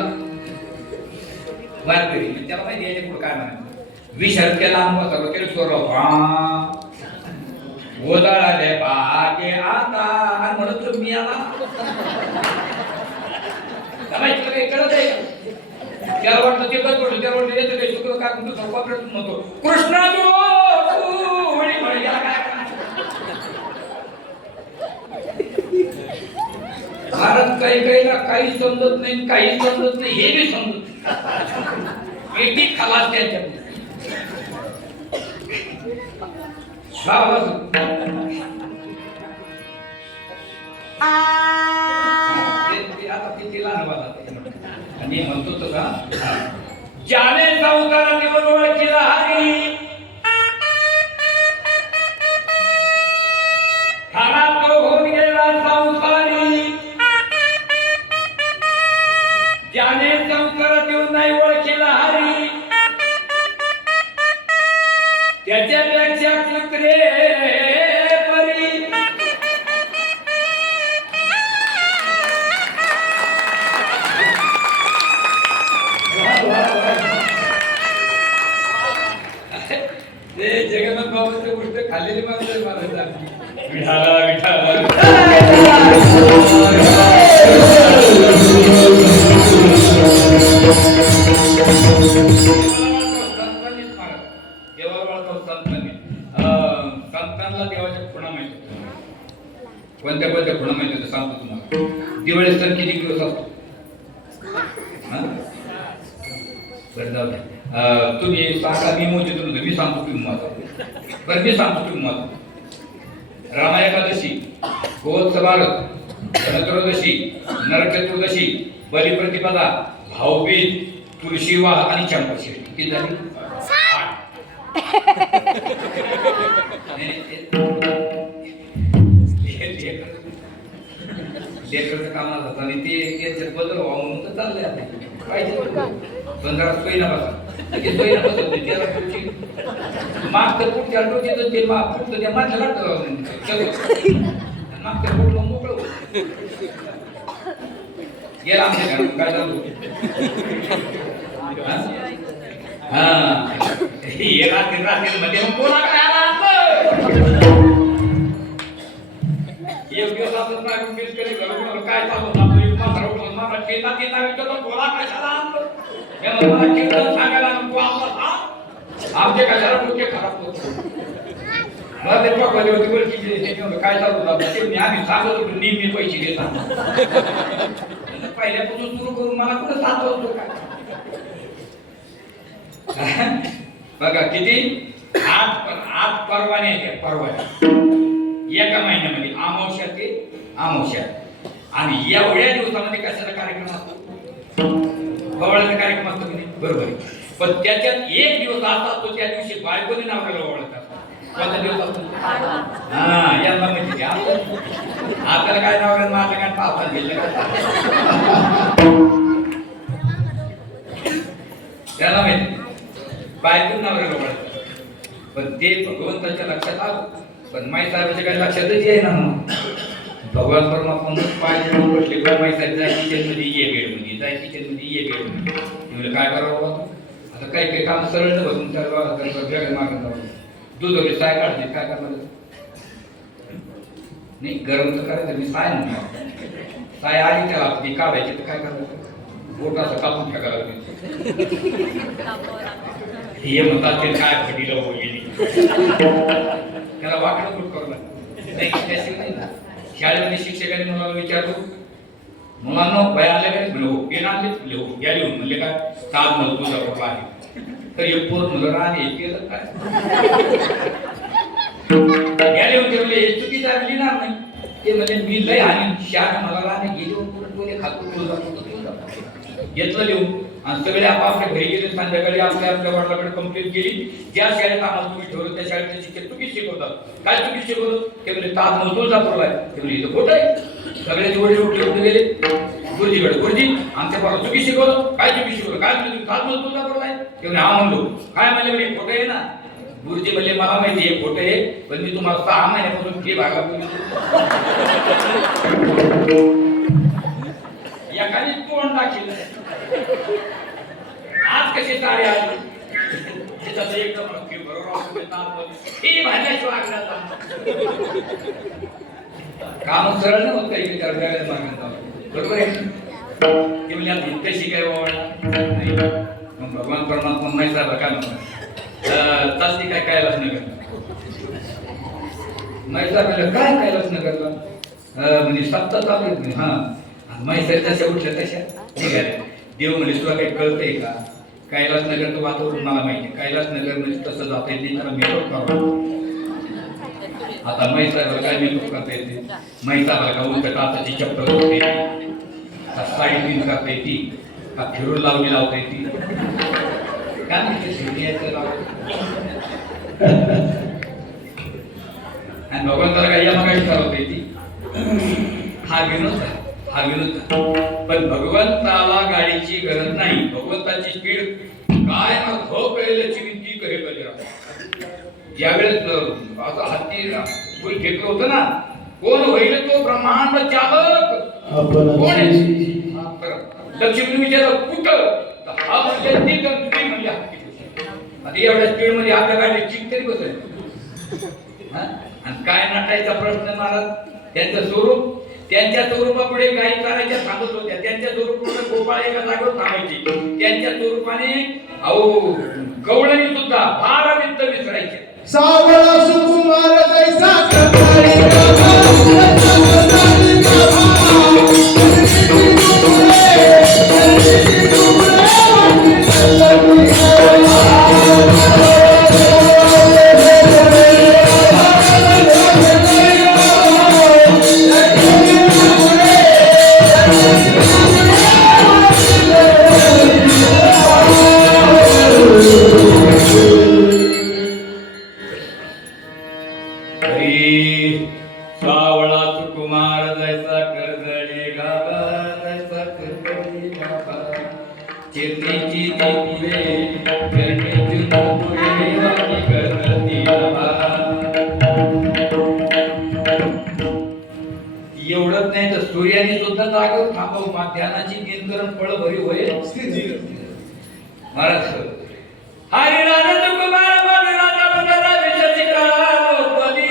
वारकरी, म्हणजे त्याला माहिती याच्या पुढे काय म्हणायचं. विशारद केला आंबा सगळं केलं स्वर ओदाळाले बागे आता आणि म्हणत मी आला काही कळत आहे. त्याला वाटतं ते बस पडलं, त्याला वाटतं येतं काही शुक्र काय म्हणतो वापरत म्हणतो कृष्णा भारत काही काहीला काही समजत नाही, काही समजत नाही, हे बी समजत नाही. एटी खलास त्याच्या आता किती लहान बाळा मी म्हणतो तसा ज्याने संसारात येऊन ओळखीला हरी खरा तो होऊन गेला संसारी. ज्याने संसारात येऊन नाही ओळखीला हरी त्याच्यापेक्षा चुकरे परी. ते जगन्नाथ बाबांची गोष्ट खाल्लेली माणसं मला विठाला विठाला संतांना देवाच्या खुणा माहिती होत्या. कोणत्या कोणत्या खुणा माहिती होत्या सांगतो तुम्हाला. दिवाळी सण किती दिवस असतो? बरं जाऊ द्या. तुम्ही सांगा मी मोजे तुम्ही मी सांगतो तुम्ही माझा. बरं मी सांगतो तुम्ही माझा. रामा एकादशी, गोवत्स भारत, धनत्रयोदशी, नरक चतुर्दशी, बलिप्रतिपदा, भाऊबीज, तुळशी विवाह आणि चंपाषष्ठी. किती झाली? लेकरचं कामाला जातं आणि ते त्यांच्यात बदल व्हावं म्हणून तर चाललंय आता. पाहिजे पण जरा सोयीना बसा. सोयीना बसत नाही त्याला पुढची मागचं पुढच्या डोक्याचं ते पुढचं त्या माणसाला मागच्या पुढ मग मोकळं गेला आमच्या घरात काय झालं हा हे रात्री मध्ये मग कोणाकडे आला एक दिवस असं नाही मीच कधी घरून काय चालू मला केला केला विचारतो बोला कशाला आणलं हे मला कीर्तन सांगायला नको आपला आमचे कशाला डोके खराब होतो मला ते पकडले होते बरं की काय चालू होतं ते आम्ही सांगत होतो नेहमी पैसे देतात पहिल्यापासून सुरू करून मला कुठं साथ होतो काय बघा किती आज परवाने एका महिन्यामध्ये अमावस्या ते अमावस्या आणि एवढ्या दिवसामध्ये कशाचा कार्यक्रम असतो गवळाचा कार्यक्रम असतो की नाही बरोबर आहे पण त्याच्यात एक दिवस असा असतो त्या दिवशी बायकोने नावाला गवळत असतो कोणता दिवस असतो हा यांना माहिती आपल्याला काय नाव माझं काय पावसात गेलं त्याला माहिती बायको नावाला गवळत पण ते भगवंताच्या लक्षात आलं पण माई साहेबांच्या काही लक्षातच आहे ना भगवान परमात्मा पाय देऊन बसले का माई साहेब जाय किचन मध्ये ये बेड मध्ये जाय किचन मध्ये ये बेड मध्ये काय करावं आता काही काही काम सरळ न बसून त्याला मागत दूध वगैरे साय काढते काय करणार नाही गरम तर करायचं मी साय म्हणतो साय आली त्याला ती काढायची तर काय करायचं बोट असं कापून फेकायला हे म्हणतात ते काय फटीला गेली त्याला वाकडं कुठ करू नाही त्याशिवाय नाही ना शाळेमध्ये शिक्षकांनी मुलाला विचारतो मुलांना भय आले काय म्हणलं हो पेन आणले म्हणले हो या लिहून म्हणले काय सात म्हणलं तुझा बाबा आहे तर एक पोर म्हणलं राहणे हे केलं काय या लिहून ते म्हणले हे चुकीचं लिहिणार नाही ते म्हणजे मी लय आणि शाळा मला राहणे गेली पुढे खातो तुझा घेतलं लिहून आणि सगळे आपापल्या घरी गेले संध्याकाळी आपल्या वडिलांकडे कंप्लेंट केली ज्या शाळेत आम्हाला तुम्ही ठेवलं त्या शाळेतले शिक्षक चुकीच शिकवतात काय चुकीच शिकवलं ते म्हणजे ताज मजदूर जापरलाय ते म्हणजे इथं खोटं आहे सगळ्याचे वडील उठले गेले गुरुजीकडे गुरुजी आमच्या पोराला चुकीच शिकवलं काय चुकीच शिकवलं काय तुम्ही ताज मजदूर जापरलाय ते म्हणजे हा म्हणलो काय म्हणले खोटं आहे ना गुरुजी म्हणले मला माहिती आहे खोटं आहे पण मी तुम्हाला 6 महिन्यापासून फी भागा एखादी तोंड दाखिल आज कसे तारे आले त्याच्यात एकदम बरोबर ही भाज्याशिवाय काम सरळ नव्हतं काही विचार करायला मागत बरोबर आहे ते म्हणजे आता इतकं शिकाय मग भगवान परमात्मा नाही साहेब काय म्हणतात तासी काय कैलास नगर नाही साहेब काय कैलास नगरला म्हणजे सत्ता चालू आहे हा माहिती तशा उठल्या तशा निघाल्या देव म्हणजे तुला काही कळतंय का कैलास नगरचं वातावरण मला माहिती आहे कैलास नगर म्हणजे तसं जाता येते त्याला मेकअप करावं आता मैसाला काय मेकअप करता येते मैसाला का उलट काचाची चप्पल होते का साडी पिन करता येते का फिरून लावली लावता येते काय माहिती शेवटी यायचं आणि भगवंताला काही या मग चालवता येते हा विनोद आहे हा विनोद पण भगवंताला गाडीची गरज नाही भगवंताची स्पीड काय ना हो कळल्याची विनंती करेल ज्यावेळेस असं हत्ती फुल फेकलं होतं ना कोण होईल तो ब्रह्मांड चालक कोण आहे लक्ष्मी विचारलं कुठं हा म्हणजे ती गणपती म्हणजे आता एवढ्या स्पीड मध्ये आपल्या गाडी चिक तरी बसेल आणि काय नाटायचा प्रश्न महाराज त्यांचं स्वरूप त्यांच्या स्वरूपापुढे गायी चारायच्या थांबत होत्या त्यांच्या स्वरूपापुढे गोपाळ एका जागेवर थांबायचे त्यांच्या स्वरूपाने अहो गवळणी सुद्धा 12 वित्त विसरायचे सावळा सुकुमार जैसा सावळा सुकुमार जैसा कर्दळे गाभा जैसा कर्दळे गाभा चिरनीची पुरे चिरनीची पुरे वाणी करती गाभा एवढंच नाही तर सूर्याने सुद्धा जागेवर थांबव ध्यानाची दिनकरण फळ भरी होईल महाराज हरिराज कुमार मधुराजा मंदरा विजय काळा कधी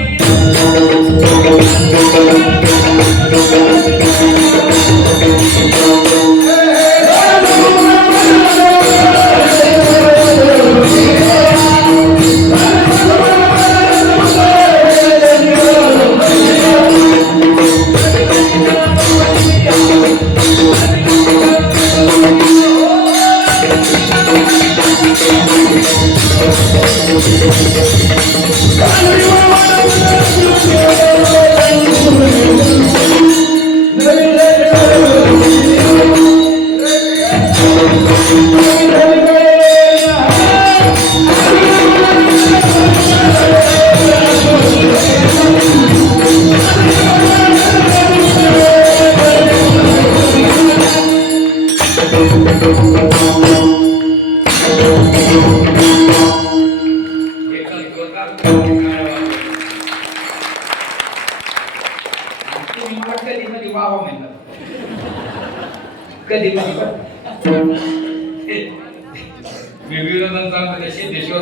सिद्धेश्वर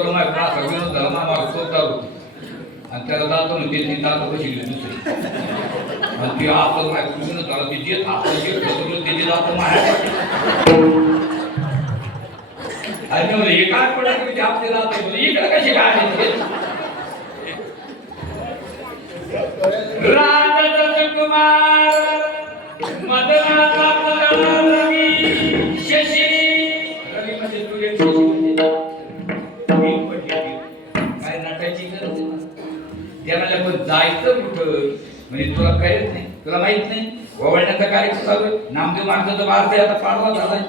आणि त्याला जातो ना ते जातो कशी दुसरी आणि ती आपण माहिती झाला ते जे त्याचे जातो आणि म्हणजे हे काय पडत ते आपले जातो इकडे कशी काय राजा कुमार मदनाचा शशी रवी म्हणजे तुझे काय नाटायची गरज त्याला पण जायचं कुठं म्हणजे तुला कळत नाही तुला माहित नाही ओवाळण्याचा कार्यक्रम चालू आहे नामदेव महाराजांचा वारसा आता पाडवा झालाय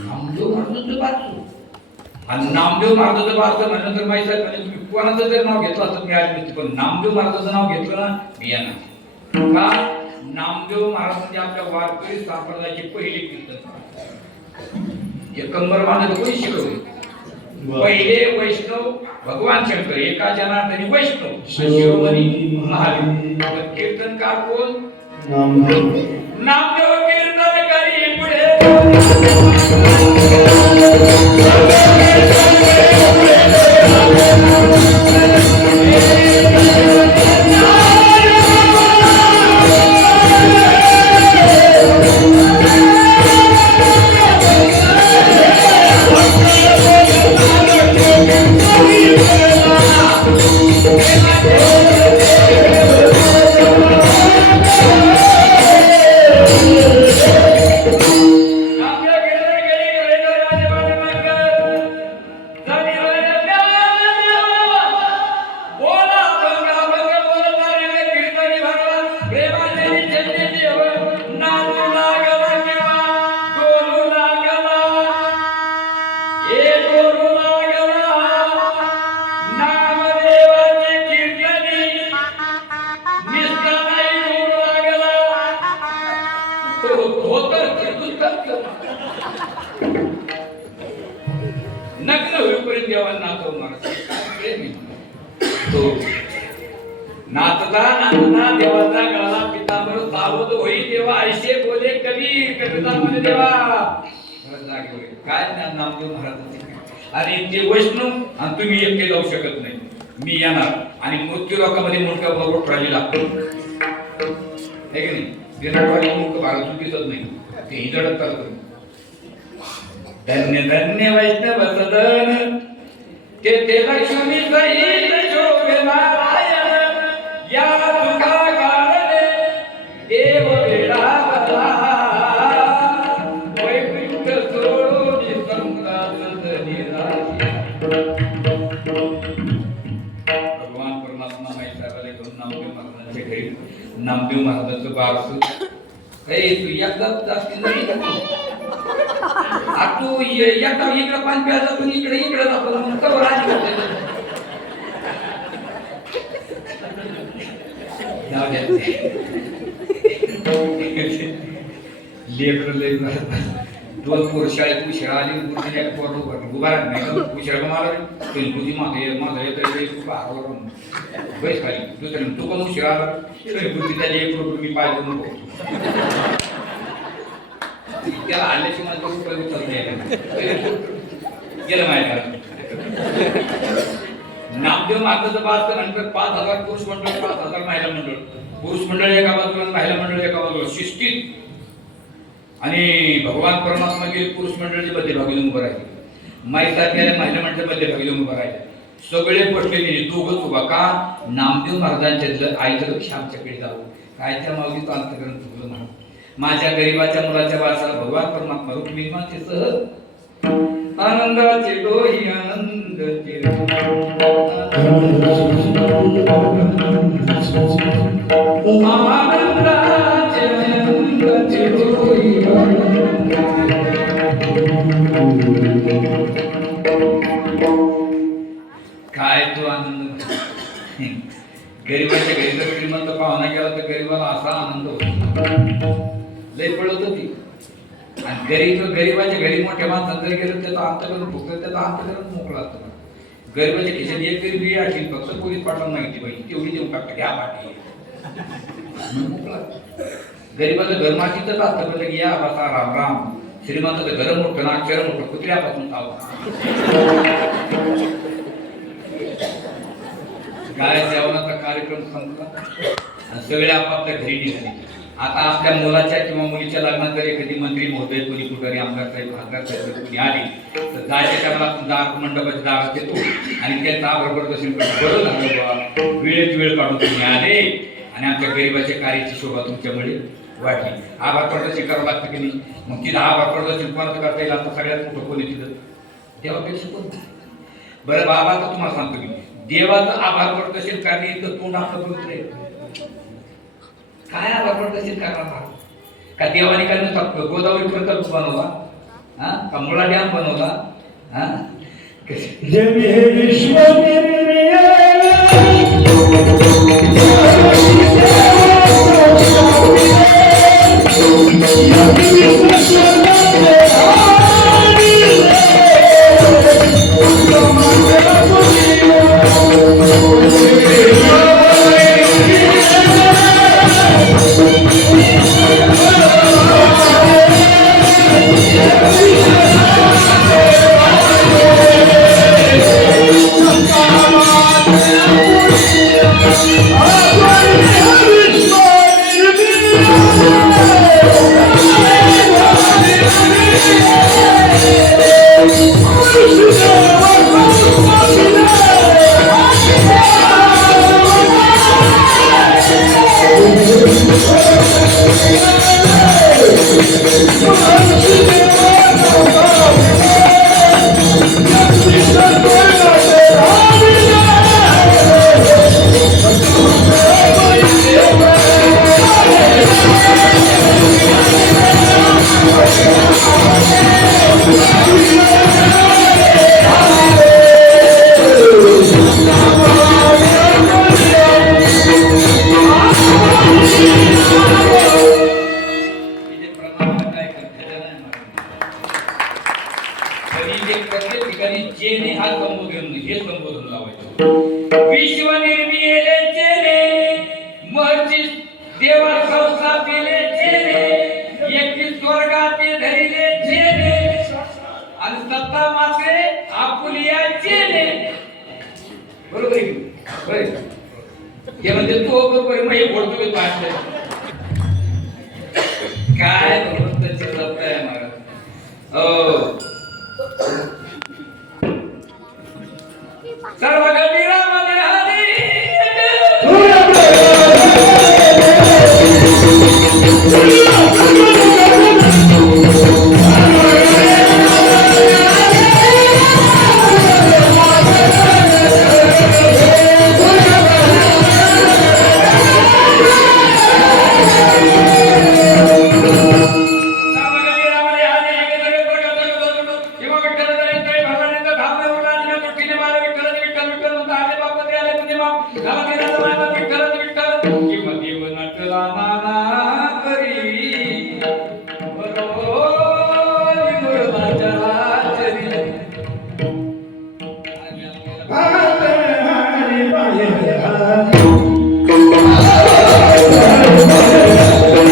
नामदेव महाराजांचं वारस आणि नामदेव महाराजांचं वारसा म्हणल्यानंतर माहिती आहे म्हणजे तुम्ही कोणाचं जर नाव घेतलं असतं मी आली नसती पण नामदेव महाराजांचं नाव घेतलं ना मी येणार का नामदेव महाराज म्हणजे आपल्या वारकरी संप्रदायाची पहिली कीर्तन एकंबर मानत कोणी शिकवले पहिले वैष्णव भगवान शंकर एका जनार्दनी वैष्णव शिरोमणी महादेव कीर्तनकार कोण नामदेव कीर्तनकारी पुढे नग्न होईपर्यंत देवा नाचव नाचता नाचता देवाचा गळा पितांबर सावध होई देवा ऐसे बोले कवी कविता म्हणे देवा काय नामदेव महाराज आणि ते वैष्णव आणि तुम्ही एकटे जाऊ शकत नाही मी येणार आणि मृत्यू लोकांमध्ये मुंडका बरोबर राहिली लागतो हे की नाही बिराटवाडी मुंडक भारत दिसत नाही ते हिजडत चालतं धन्य धन्य वैष्णव सदन के ते लक्ष्मी सहित शोभे नारायण या तुका कारणे देव वेळावला वैकुंठ सोडून संतान निराशी भगवान परमात्मा माहिती घेऊन नामदेव महाराजांच्या घरी नामदेव महाराजांचं बारसं काही तू एकदाच जास्ती नाही तू एकदा इकडे पाणी प्यायला जातो इकडे इकडे जातो मग कवर आधी लेकर दोन पोर शाळेत उशिरा आली उभा राहत नाही उशिरा मला गणपती माझा येतो बस खाली दुसऱ्या तू पण उशिरा आला गणपती त्याला एक मी पाहिजे नको त्याला आल्याची मला गेलं माहिती नामदेव महाराजाचं बात नंतर 5,000 पुरुष मंडळ 5,000 महिला मंडळ, पुरुष मंडळ एका बाजूला महिला मंडळ एका बाजूला शिस्तीत, आणि भगवान परमात्मा गेले पुरुष मंडळाच्या मध्यभागी उभं राहिले, माईसाहेब गेल्या महिला मंडळाच्या मध्यभागी उभं राहिले, सगळे बसलेले दोघंच उभा का नामदेव महाराजांच्या आईचं लक्ष आमच्याकडे जावं, काय त्या माऊली तो अंतकरण चुकलं म्हणून माझ्या गरीबाच्या मुलाच्या वारसाला भगवान परमात्मा रुक्मिणी मातेसह आनंदाचे डोही आनंदाचे आनंदाचे डोही काय तो आनंद गरीबाच्या घरी जर श्रीमंत पाहुणा गेला तर गरीबाला असा आनंद होतो लय पडत होती, आणि गरीबाच्या घरी मोठ्या माणसात जर गेलं त्याचा अंतकरण फुकलं त्याचा अंतकरण मोकळा असतो. गरीबाच्या खिशात एक तरी बिळी असेल फक्त पोलीस पाठवून माहिती पाहिजे तेवढी देऊन टाकता घ्या पाठी मोकळा. गरीबाचं घर मातीतच असतं म्हणजे या बसा राम राम, श्रीमंताचं घर मोठं ना अक्षर मोठं कुत्र्यापासून चालू काय जेवणाचा कार्यक्रम संपला आणि सगळे आपापल्या घरी निघाले. आता आपल्या मुलाच्या किंवा मुलीच्या लग्नात जर एखादी मंत्री महोदय कोणी कुठे आमदार साहेब खासदार साहेब कोणी आली तर जायच्या टायमाला आपण दार मंडपाच्या दारात येतो आणि त्यांचा बरोबर दर्शन करतो, बरं झालं बाबा वेळेत वेळ काढून तुम्ही आले आणि आमच्या गरीबाच्या कार्याची शोभा तुमच्यामुळे वाढली. आभार प्रदर्शन करावं लागतं की नाही, मग तिथं आभार प्रदर्शन कोणाचं करता येईल आता सगळ्यात मोठं कोणी तिथं देवापेक्षा कोण. बरं बाबा तर तुम्हाला सांगतो की देवाचं आभार प्रदर्शन करणे इथं तोंड आपलं पवित्र आहे. काय आभार प्रदर्शन करणार का देवाने काय नुसतं गोदावरी प्रकल्प बनवला हा का मुळा डॅम बनवला हा प्रत्येक ठिकाणी जेने हा संबोधन हे संबोधन लावायचं. विश्व निर्मिले जेने महर्षी देवा संस्था दिले जेने एकटी स्वर्गाचे धरिले जेने आणि सत्ता मात्रे आपुलिया जेने. बरोबर आहे बरं हे म्हणजे तो बरोबर मग हे बोलतो पाहिजे काय बरोबर त्याची सत्ता आहे महाराज. हो सर्व गंभीरामध्ये हरी Hare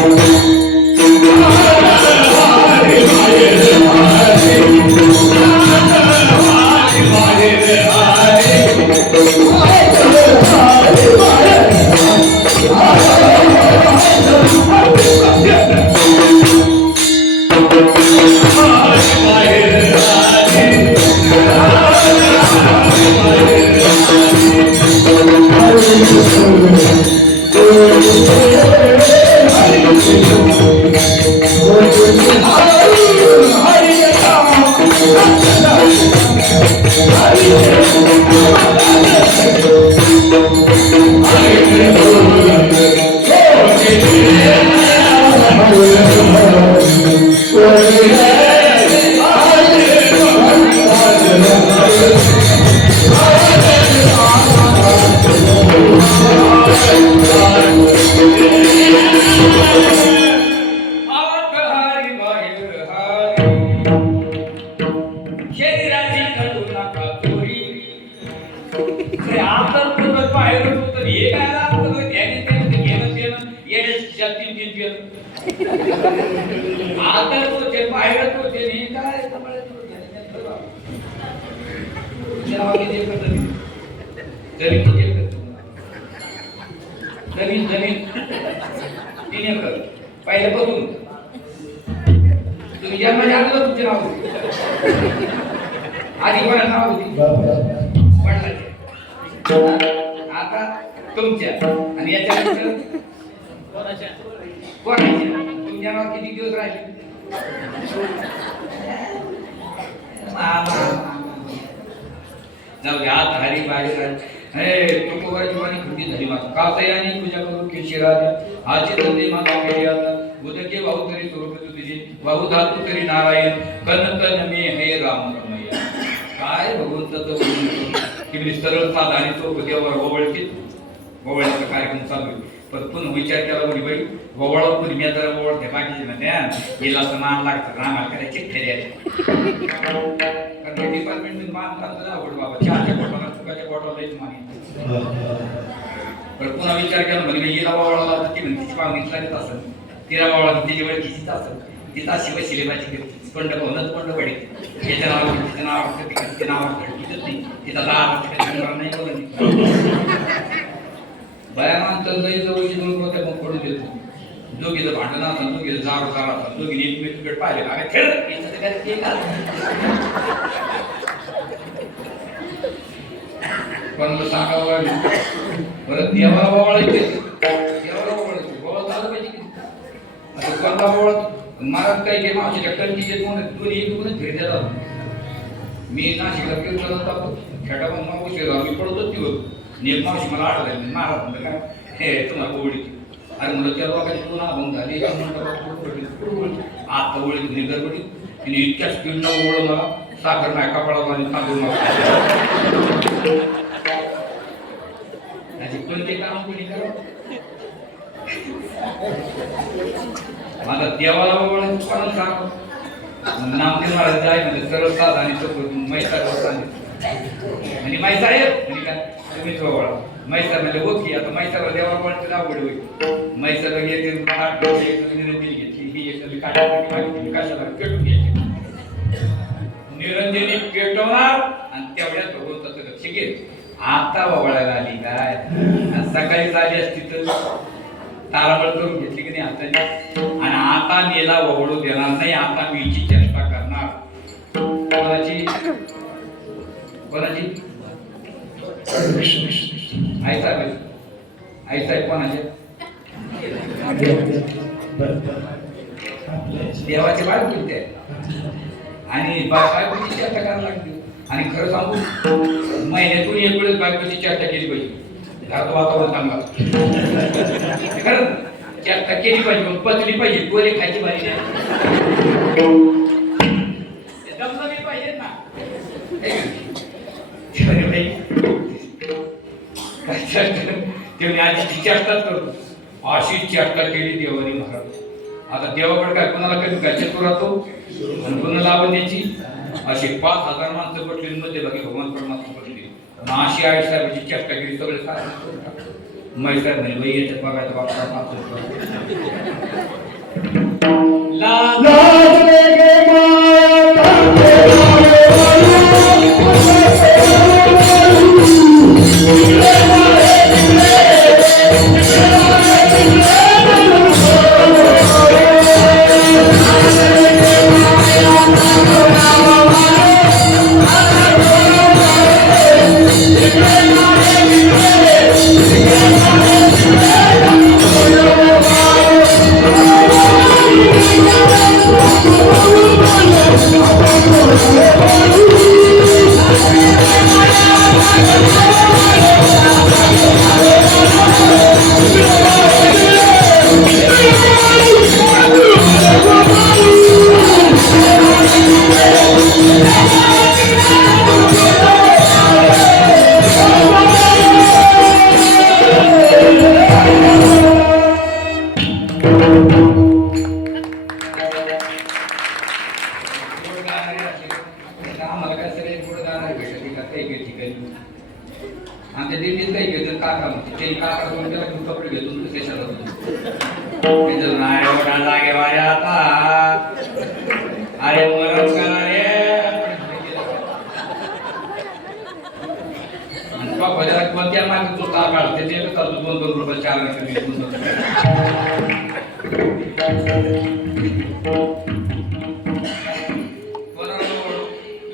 आत हारी बाहेर हारी शरीराची करू नका चोरी अरे आता तर बाहेर होतं हे काय लागतं त्याने त्याने घेणं देणं येण्याच्या तीन आता तो ते बाहेर होते हे काय जमीन जमीन तीन एकर पहिल्यापासून तुम्ही जन्माच्या अगोदर तुमचे नाव होते आधी कोणा नाव होती वडिलांचे आता तुमच्या आणि याच्यानंतर कोणाच्या तुमच्या नाव किती दिवस राहिले जाऊ द्या आत हरी बाहेर हे तुकोबाची वाणी खंडी झाली माता कातयानी पूजा करून केशी राजा आजी तंदे माता केली आता उदके भाऊ तरी स्वरूप तुझे भाऊ धातू तरी नारायण कन कन मे हे राम रमैया काय भगवंताचं वर्णन की मी सरळ साधा आणि चोख देवावर ववळण्याचा कार्यक्रम चालू आहे पण पुन्हा विचार केला कोणी बाई ववळावर कोणी मी जरा ववळते बाकीचे ना त्या गेला तर मान लागतं रामाला करायचे ठेरे कारण डिपार्टमेंट मान लागतं आवड बाबा चहाच्या बोटाला चुकाच्या बोटाला लईच मान पण पुन्हा विचार केला म्हणजे मी हिला ववळाला तर ती म्हणते तिची मागणीच लागत असेल तिला ववळाला तिची वेळ कितीच असेल तिथं अशी बसली माझी पंड भावनच पंड पडे याच्या नावावर तिचं नाव तिचं नाव तिथंच नाही तिथं लाभ नाही बोलत भयानंतर लई जवळची दोन होत्या मग पडून देतो दोघीचं भांडण असतं दोघीचं जार असतं दोघीने एकमेकीकडे पाहिले अरे खेळ याचं काय ते काय पण सांगावं लागेल परत देवाला वळायचे देवाला वळायचे वळत आलं पाहिजे की आता कोणता वळत महाराज काही गेम आमच्या टंकीचे दोन्ही दोनच फिरले मी नाशिकला कीर्तन होता खेटा पण मग उशीर मी पडतो ती होत नेक मावशी मला आठवलं महाराज म्हणलं काय हे तुम्हाला ओळी अरे म्हणलं त्या लोकांची दोन अभंग झाले आता ओळी निगरपडी आणि इतक्या स्पीडनं ओळख मला साखर नाही कपाळाला आणि साखर माझी कोणते काम कोणी करा माझा देवाला ओळख कोणाला सांग नामदेव महाराज जाय म्हणजे सरळ साधा आणि तो मैसार आणि मैसाहेब म्हणजे काय तुम्ही तो वळा मैसार म्हणजे ओके आता मैसारला देवाला वळायचं आवड होईल मैसारला घेते निरंजनी घेतली ही एक काढायची मागितली कशाला पेटून घ्यायची निरंजनी पेटवणार आणि तेवढ्यात भगवंताचं लक्ष घेत आता वळायला आली काय सकाळी आली असती तर ताराबळ करून घेतली की नाही आता आणि आता नेला वळू देणार नाही आता मी हिची चेष्टा करणार कोणाची आई साहेब कोणाचे देवाचे बायको ते आणि बायकोची चर्चा करायला लागली आणि खरं सांगू महिन्यातून एक वेळेस बायकोची चर्चा केली पाहिजे घरात वातावरण चांगलं खरं चर्चा केली पाहिजे पचली पाहिजे गोरे खायची पाहिजे जमलं पाहिजे ना तेवढी आधी चर्चाच करतो अशी चर्चा केली देवानी महाराज आता देवाकडे काय कोणाला कमी काय चतुर राहतो आणि कोणाला लावून द्यायची अशी 5,000 माणसं पटली मध्ये बाकी भगवान परमात्मा पटली अशी आई साहेबांची चर्चा केली सगळे साहेब मैसाहेब म्हणे बाई याच्यात बघायचं बाप्पा नाही एवढा जागे वारे आता अरे मरण करा रे बाजारात कोणत्या मागे तू का काढते ते करतो 2-2 रुपये 4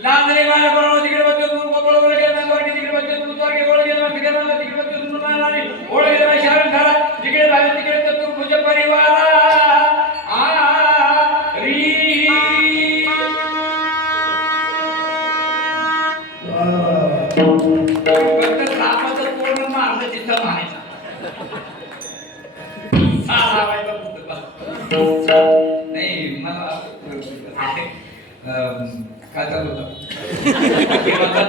लांदरे वाला बरोबर तिकडे बसतो तू बरोबर गेला वाटी तिकडे बसतो तू तोरगे बोल गेला तिकडे मला तिकडे बसतो तू मला नाही ओळ गेला शरण झाला तिकडे भागे तिकडे तर तू तुझे परिवार री फक्त सापाचं पूर्ण मारलं तिथं म्हणायचं सारा वाईट नाही मला काय चालू होतं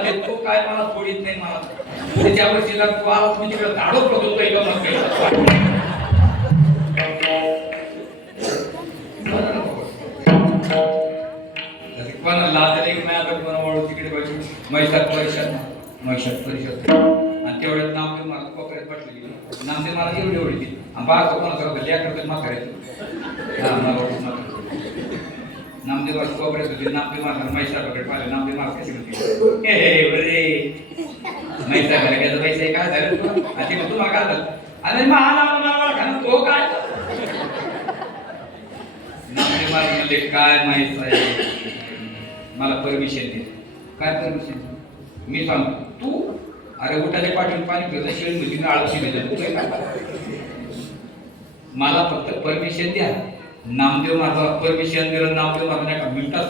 ते तू काय मला फोडीत नाही मला त्याच्या वर्षीला तू आला तुम्ही तिकडे झाडो पडतो पण लादले कोणा तिकडे बसून मैसात परिषद आणि तेवढ्यात नामदेव मला कोपऱ्यात बसलेली नामदेव मला एवढी एवढी ती बाळा कोणा करत याकडे म्हाताऱ्याचं हा मला नामदेवाची कोपऱ्यात होती नामदेव मारला मैसाकडे पाहिले नामदेव मार कशी होती मैसाकडे त्याचा पैसे काय झालं तुम्हाला काय झालं अरे तो काय नामदेव मार म्हणजे काय माहित आहे मला परमिशन दे काय परमिशन मी सांगतो तू अरे उठाले पाठवून पाणी पिलं शेळी म्हणजे मी आळशी भेटत मला फक्त परमिशन द्या नामदेव माझा परमिशन दिलं नामदेव माझा एका मिनिटात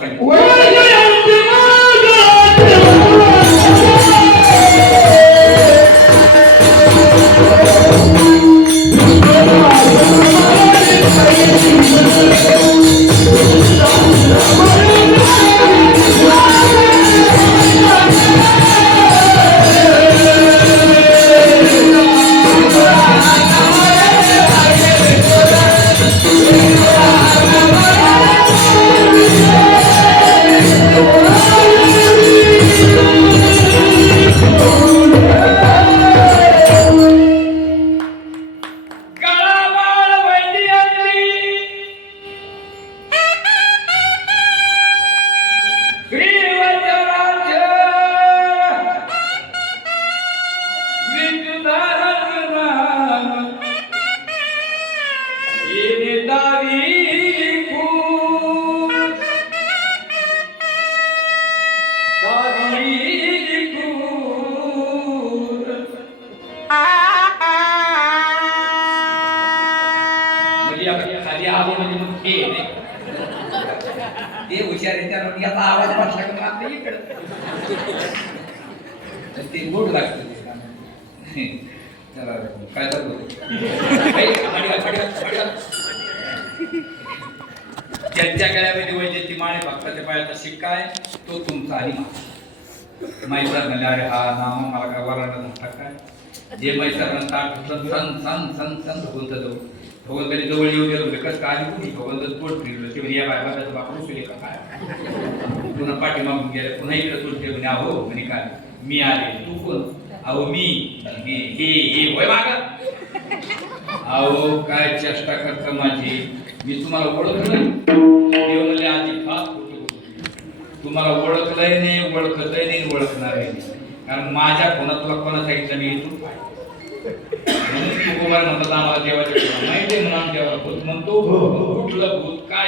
खाली आले म्हणजे मग ते हुशार याचा आवाज वाटला की मात्र इकडं ते गोड लागतं चला काय चालू त्यांच्या गळ्यामध्ये वैद्याची माळे भक्ताच्या पायाचा शिक्का आहे तो तुमचा आणि मैसर म्हणजे अरे हा नाम मला काय वराडा नसता काय जे मैसर ताट सन सन सन सन भगवंत जाऊ भगवंताने जवळ येऊ गेलो कसं काय कुठे भगवंत पोट फिरलं ते म्हणजे या बायबाचं बापरू सुले का काय पुन्हा पाठीमागून गेलं पुन्हा इकडे तोड ठेवून अहो म्हणे काय मी आले तू कोण अहो मी हे होय मागा अहो काय चेष्टा करत माझी मी तुम्हाला ओळखलं देव म्हणले आधी फार तुम्हाला ओळखलंय नाही ओळखतही नाही ओळखणार आहे कारण माझ्या फोनात तुला कोणा सांगितलं मी इथून म्हणून तू कुमार म्हणतात आम्हाला देवाच्या माहिती म्हणून आम्ही देवाला भूत म्हणतो कुठलं भूत काय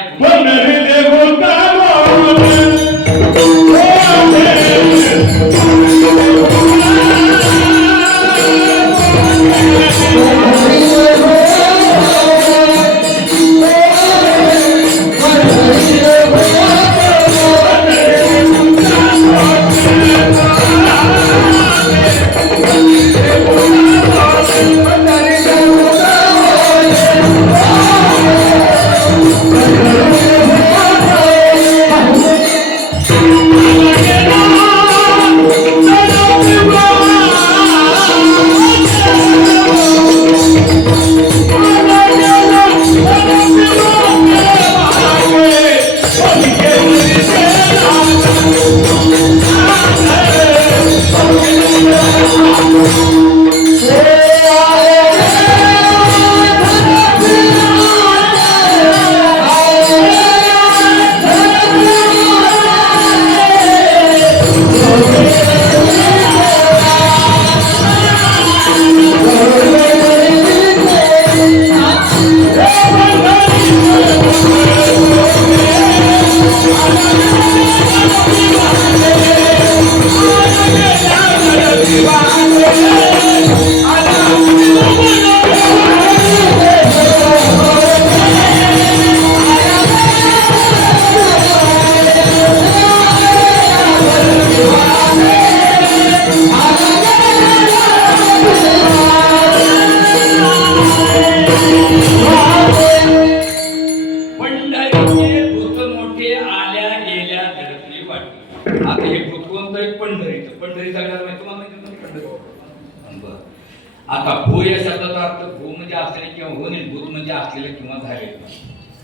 आता भू या शब्दाचा अर्थ भू म्हणजे असलेले किंवा हो आणि भूत म्हणजे असलेले किंवा झालेले.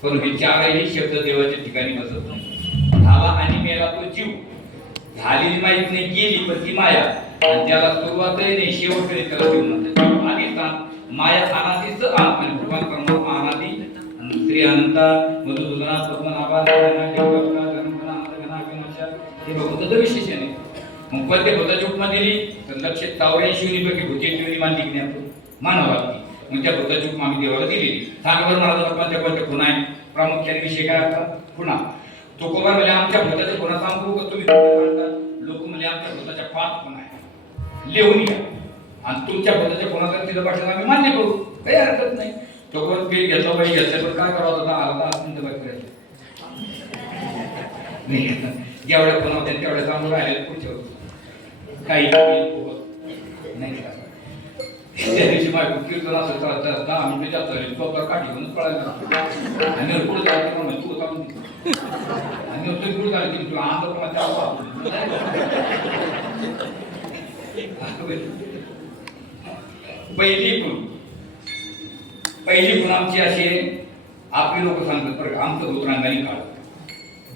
पण हे चारही शब्द देवाच्या ठिकाणी बसत नाही. झाला आणि मेला तो जीव, झालेली माहित नाही गेली पण ती माया, आणि त्याला सुरुवातही नाही शेवट नाही, त्याला जीव म्हणतात. आदिस्थान माया अनादीच आणि भगवान परमात्मा अनादी, श्री अनंता मधुसूदना पद्मनाभा हे भगवंताचं विशेषण आहे. मग पद्य भूताची उपमा दिली तर लक्ष 84 पैकी भूतेची योनी मानली की नाही आपण मानव लागते. मग त्या भूताची उपमा आम्ही देवाला दिलेली. सांगवर महाराजांना कोणत्या खुणा आहे, प्रामुख्याने विषय काय असतात खुणा. तुकोबा म्हणजे आमच्या भूताच्या खुणा सांगू का तुम्ही सांगता, लोक म्हणजे आमच्या भूताच्या 5 खुणा आहे लिहून घ्या, आणि तुमच्या भूताच्या खुणाचा तिथं भाषेत आम्ही मान्य करू, काही हरकत नाही. तोपर्यंत पीठ घेतला पाहिजे घेतलं पण काय करावं होता अर्धा मिनिट बाकी करायचं जेवढ्या खुणा होत्या तेवढ्या सांगून राहिले पुढच्या काही नाही. त्या दिवशी बायको कीर्तन असं चालत 10 मिनिटं जास्त झाली, स्वतः काठी घेऊन पळायला आणि पुढे जायचं म्हणून तू होता आणि तुम्ही पुढे झाली की तुला पहिली खूण आमची अशी आहे, आपली लोक सांगतात बरं आमचं भूत रांगाने काढ.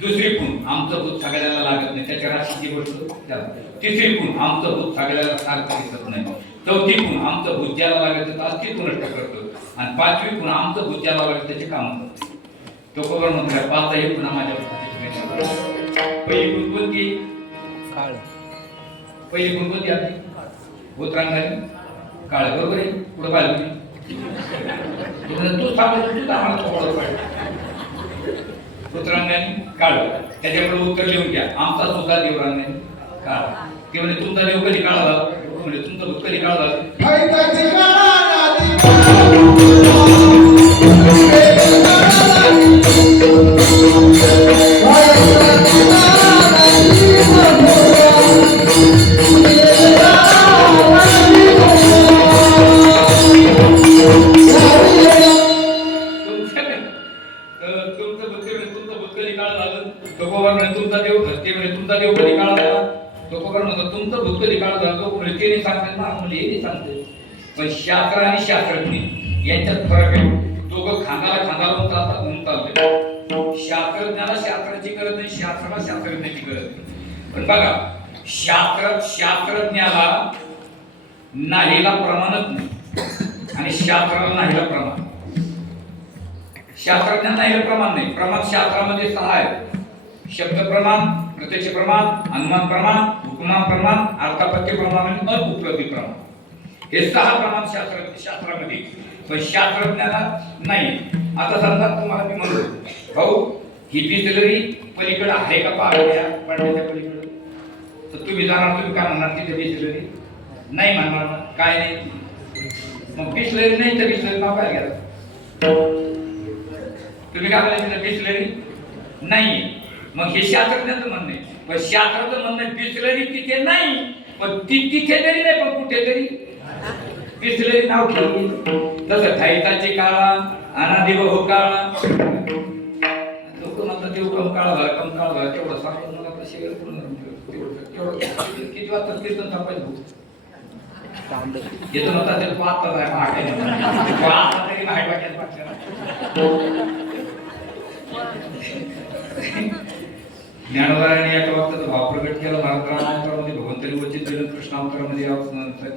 दुसरी खूण आमचं भूत सगळ्याला लागत नाही, त्याच्या राशीची गोष्ट. तिसरी खूण आमचं भूत सगळ्याला सारखं दिसत नाही. चौथी खूण आमचं भूत ज्याला लागत अस्तित्व नष्ट करतो. आणि 5वी खूण आमचं भूत ज्याला लागत त्याचे काम करतो. तो खबर म्हणतो 5ही खुणा माझ्या पहिली खूण कोणती काळ, पहिली खूण कोणती आपली भूत रांगाने काळ, बरोबर आहे. पुढे पाहिलं तू सांगायचं तुझा आम्हाला थोडं पाहिजे पुत्रांगाने काळ. त्याच्याकडे उत्तर लिहून घ्या, आमचा सुद्धा देवरांगाने काळ. ते म्हणजे तुमचा देव कधी काळ झाला, म्हणजे तुमचा भूत कधी काळ झाला. तुमचा देव घरते म्हणजे तुमचा देव कधी काळ झाला. तो खबर म्हणतो तुमचं भूत कधी काळ झाला, तो म्हणजे ते नाही सांगते ना म्हणजे हे नाही सांगते. पण शास्त्र आणि शास्त्रज्ञ यांच्यात फरक आहे. दोघं खांदाला खांदा लावून चालतात म्हणून चालते. शास्त्रज्ञाला शास्त्राची गरज नाही, शास्त्राला शास्त्रज्ञाची गरज नाही. पण बघा शास्त्रज्ञाला नाहीला प्रमाणच नाही आणि शास्त्राला नाहीला प्रमाण. शास्त्रज्ञान नाहीला प्रमाण नाही. प्रमाण शास्त्रामध्ये 6 आहेत. शब्द प्रमाण, प्रत्यक्ष प्रमाण, अनुमान प्रमाण, उपमा प्रमाण, अर्थापत्य प्रमाण आणि अनुपलब्धी प्रमाण. हे 6 प्रमाण शास्त्रामध्ये. पण शास्त्रज्ञाला नाही. आता समजा तुम्हाला मी म्हणतो भाऊ ही बिसलरी पलीकडे आहे का पाहण्या पाण्याच्या पलीकडे, तर तुम्ही जाणार, तुम्ही काय म्हणणार तिथे बिसलरी नाही म्हणणार, काय नाही. मग बिसलरी नाही तर बिसलरी नाव काय घ्या तुम्ही काय म्हणा तिथे बिसलरी नाही. मग हे शास्त्रज्ञाचं म्हणणं आहे. पण शास्त्राचं म्हणणं बिसलरी तिथे नाही, पण ती तिथे तरी नाही पण कुठेतरी बिसलरी नाव ठेवली. तसं थाईताची काळा अनादि हो काळा लोक म्हणतात देव कम काळ झाला कम काळ झाला तेवढं सांगून मला आपलं शेअर करून तेवढं किती वाजता कीर्तन थांबायचं येतो म्हणतात ते 5 तास आहे पहाटे तरी बाहेर वाटत ज्ञानोदराने एका वक्तात भाव प्रकट केला. महाराष्ट्रामध्ये भगवंतांनी वचित दिलं, कृष्णावतारामध्ये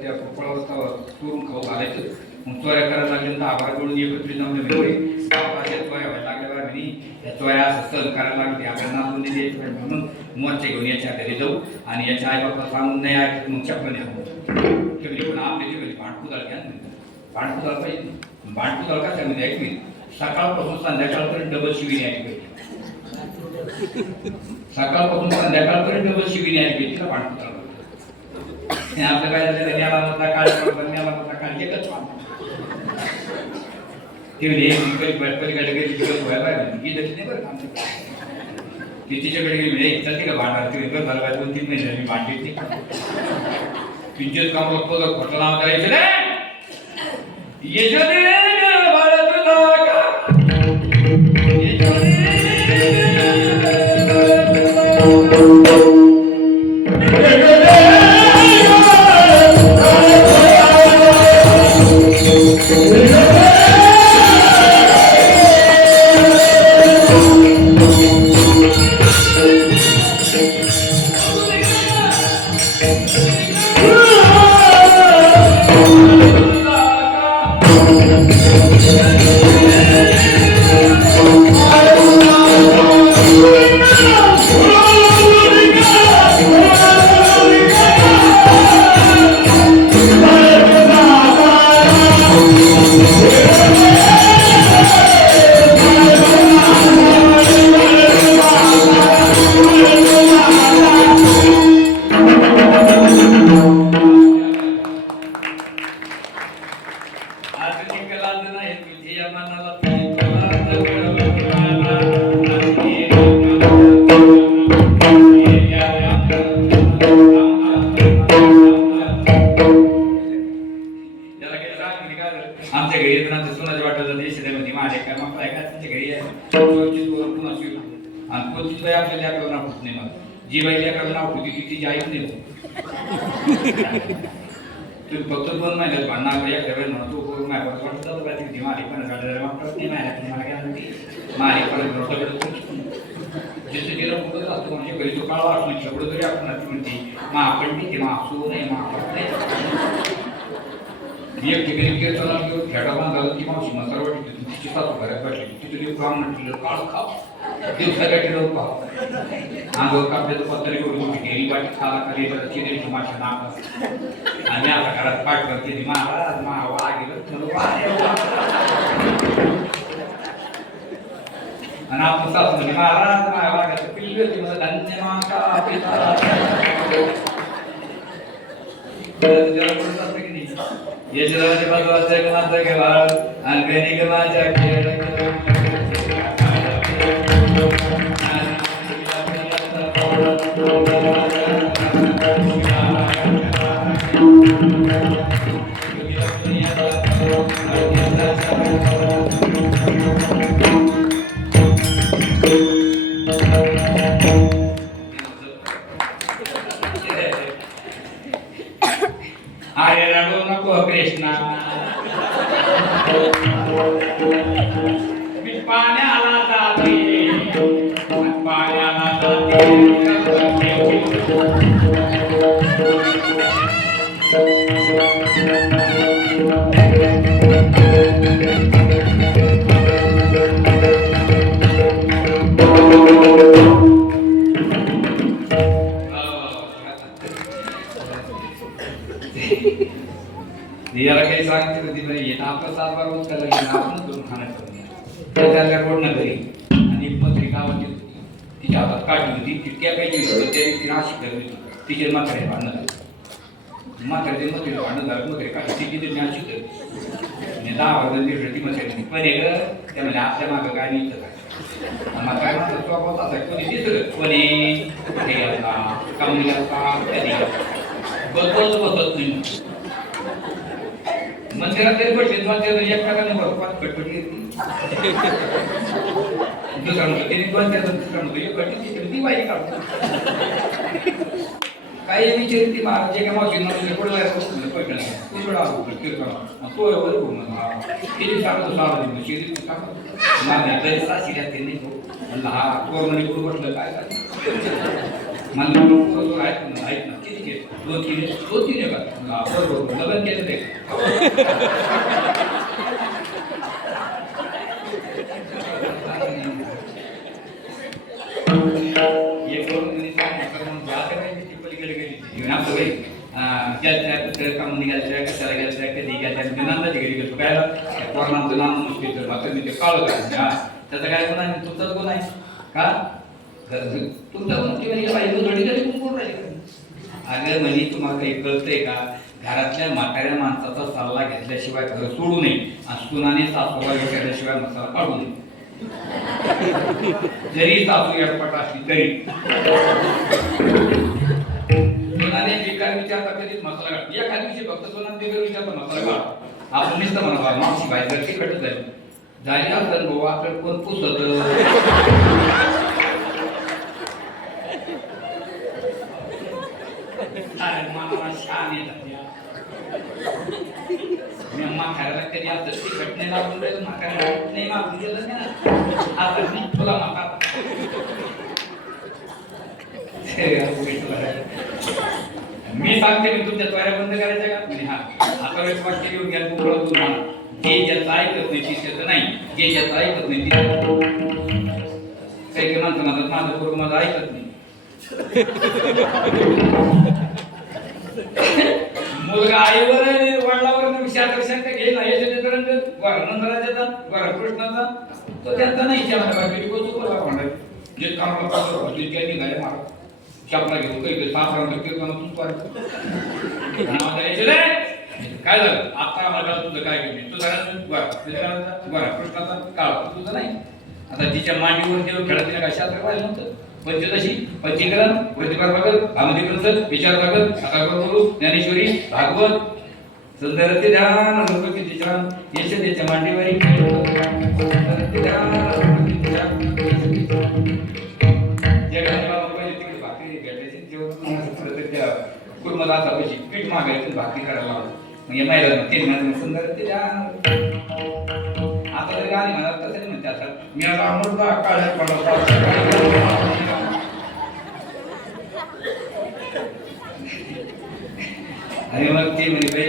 त्या कृपळावस्था करून खाऊ घालायचं. मग चोऱ्या करायला लागल्या तर आभार करून एकत्रित जमले चोऱ्या व्हायला लागल्या आणि या चोऱ्या असं सहन करायला लागले. आपल्याला नाचून द्यायचं म्हणून मोर्चे घेऊन याच्या घरी जाऊ आणि याच्या आई बाबा सांगून नाही ऐकत मग चपलं नाही. पण आपल्या तिकडे भांडकुदळ घ्या, भांडकुदळ पाहिजे. भांडकुदळ कशामध्ये ऐकली सकाळपासून संध्याकाळपर्यंत डबल शिबिरी ऐकली. सकाळपासून संध्याकाळपर्यंत डबल शिबिरी ऐकली तिला भांडकुदळ. आपलं काय झालं न्याला नव्हता काळ न्याला नव्हता काळ एकच ते पलीकडे गेली व्हायला पाहिजे नाही बरं आमच्या तिच्याकडे गेली चलते का भांडार ते झालं पाहिजे 2-3 महिने झाली भांडली पिंचत काम खोटं नाव करायचं नाही. त्यांच्या घरी आहे स्वच्छित वरून पुन्हा शिव आणि कोणतीच बाई आपल्या लेकराला नाव ठेवत नाही मला जी बाई लेकराला नाव ठेवते ती तिची आईच नाही तुम्ही फक्त 2 महिन्यात भांडणार एखाद्या वेळेस म्हणतो करून माझ्या परत वाटत जातं का ती मारी पण काढायला वाटत नाही मला काय म्हणते मारी परत रोटाकडे जिथे तिला फुकत असतो म्हणजे घरी तो काळा असतो एवढं तरी आपण अशी म्हणते मा आपण ठीक आहे मा असू नाही मा आपण नाही एक ठिकाणी कीर्तनाला घेऊन खेडा बांधायला ती मावशी मसाला वाटली तिची सासू घरात बसली तिथे काम म्हटलं काळ खाव दिवसासाठी लोक पाहतो अंगावर कापल्याचं पत्र घेऊन गेली वाटी खाला खाली चिरेची माशा नाक आणि आता घरात पाठ करते महाराज मा वा गेलं आणि आपण सासू म्हणजे महाराज मा वागायचं पिल्ली होती मला धन्य माता पिता त्याला बोलत असतं की नाही यशराजे भगवान माझा घेवा आणि गणिक माझ्या अरे रडू नको कृष्णा मी पाण्याला जाते पाण्याला याला काही सांगते कधी नाही आपलं 7 बार उचललं की आपण करून खाण्याचं त्याला रोड न घरी आणि पत्री गावात तिच्या हातात काढली होती तितक्या काही ती नाशिक करत होती तिचे म्हातारे भांडणं म्हातारे मग भांडण झालं मग काढली ती तिथे नाशिक करते 10 वर्ष ती म्हातारी पण एक त्या म्हणजे आपल्या मागं काय नाही तर म्हातारे मात्र स्वभाव असा कोणी दिसलं कोणी हे घालता कमी घालता कधी बदलत बसत नाही मंदिरात तरी पडले मंदिरात एक प्रकारे भरपात खटपटी येते दुसरा म्हणतो तिने 2 दुसरा म्हणतो एक खटपटी ती वाईट काढतो काही विचारते ती महाराज एका मावशींना पुढे जायचं पैठण तू थोडा कीर्तन तो एवढं बोलणं तिने सांगतो सावधी शिरी सांगतो माझ्या तरी साशी राहते नाही म्हणलं हा कोरमणी पूर म्हटलं काय मला पूर ऐक ना किती घे 2-3 का बरोबर लग्न केलं ते पलीकडे गेली आमचं भाई गेलच्या कामून गेलच्या कशाला गेलच्या कधी गेलच्या नंदाची घरी गेलो काय कोरोनाचं नाम मुश्किल मात्र मी ते काळं त्याचा काय गुन्हा नाही तुमचाच गुन्हा आहे का तुमचा गुन्हा अगर म्हणजे तुम्हाला काही कळतंय का घरातल्या म्हाताऱ्या माणसाचा सल्ला घेतल्याशिवाय घर सोडू नये आणि सुनाने सासूला विचारल्याशिवाय मसाला काढू नये जरी सासू एडपट असली तरी सुनाने बेकार विचारता कधीच मसाला काढ एखाद्या दिवशी फक्त सुनाने बेकार विचारता मसाला काढ आपण नुसतं म्हणा मावशी बाई जर तिकटच जाईल झाली असेल भाऊ आपल्याला कोण पुसत मला शान माखायला कधी आता तिकट नाही लागून राहिलं माखायला नाही मागून गेलं ना आता नाही तुला माका मी सांगते मी तुमच्या त्वऱ्या बंद करायच्या का हा आता वेळेस वाटते घेऊन घ्या तुम्हाला जे ज्याचं ऐकत नाही शिष्याचं नाही जे ज्याचं ऐकत नाही काही काही माणसं म्हणतात माझं पूर्व माझं ऐकत नाही मुलगा आईवर वडिलावर विषयाकर्षण घेईल ना याच्या नंदराजाचा कृष्णाचा तो त्यांचा नाही विचार जे कामाला त्यांनी गाय मारा शापला घेऊन काही सासरा काय झालं आता मला तुझं काय घेऊन तू जरा कृष्णाचा काळ तुझं नाही आता तिच्या मांडीवर जेव्हा खेळत तिला काय शास्त्र पाहिजे नव्हतं पंचदशी पंचीकरण प्रतिभार भागत आमंत्रण विचार भागत अकाकरू ज्ञानेश्वरी भागवत संदर्भ ध्यान लोक किती छान यश त्याच्या मांडीवरी जगाने बाबा पहिले तिकडे भाकरी भेटायची जेवण खरं तर त्या कुर्मदाचा पैसे पीठ मागायचं भाकरी करायला लावलं मग या महिला ते माझं सुंदर ते आता तर गाणी म्हणत तसं नाही म्हणते आता मी आता अमृता काळ्या आणि मग ते म्हणे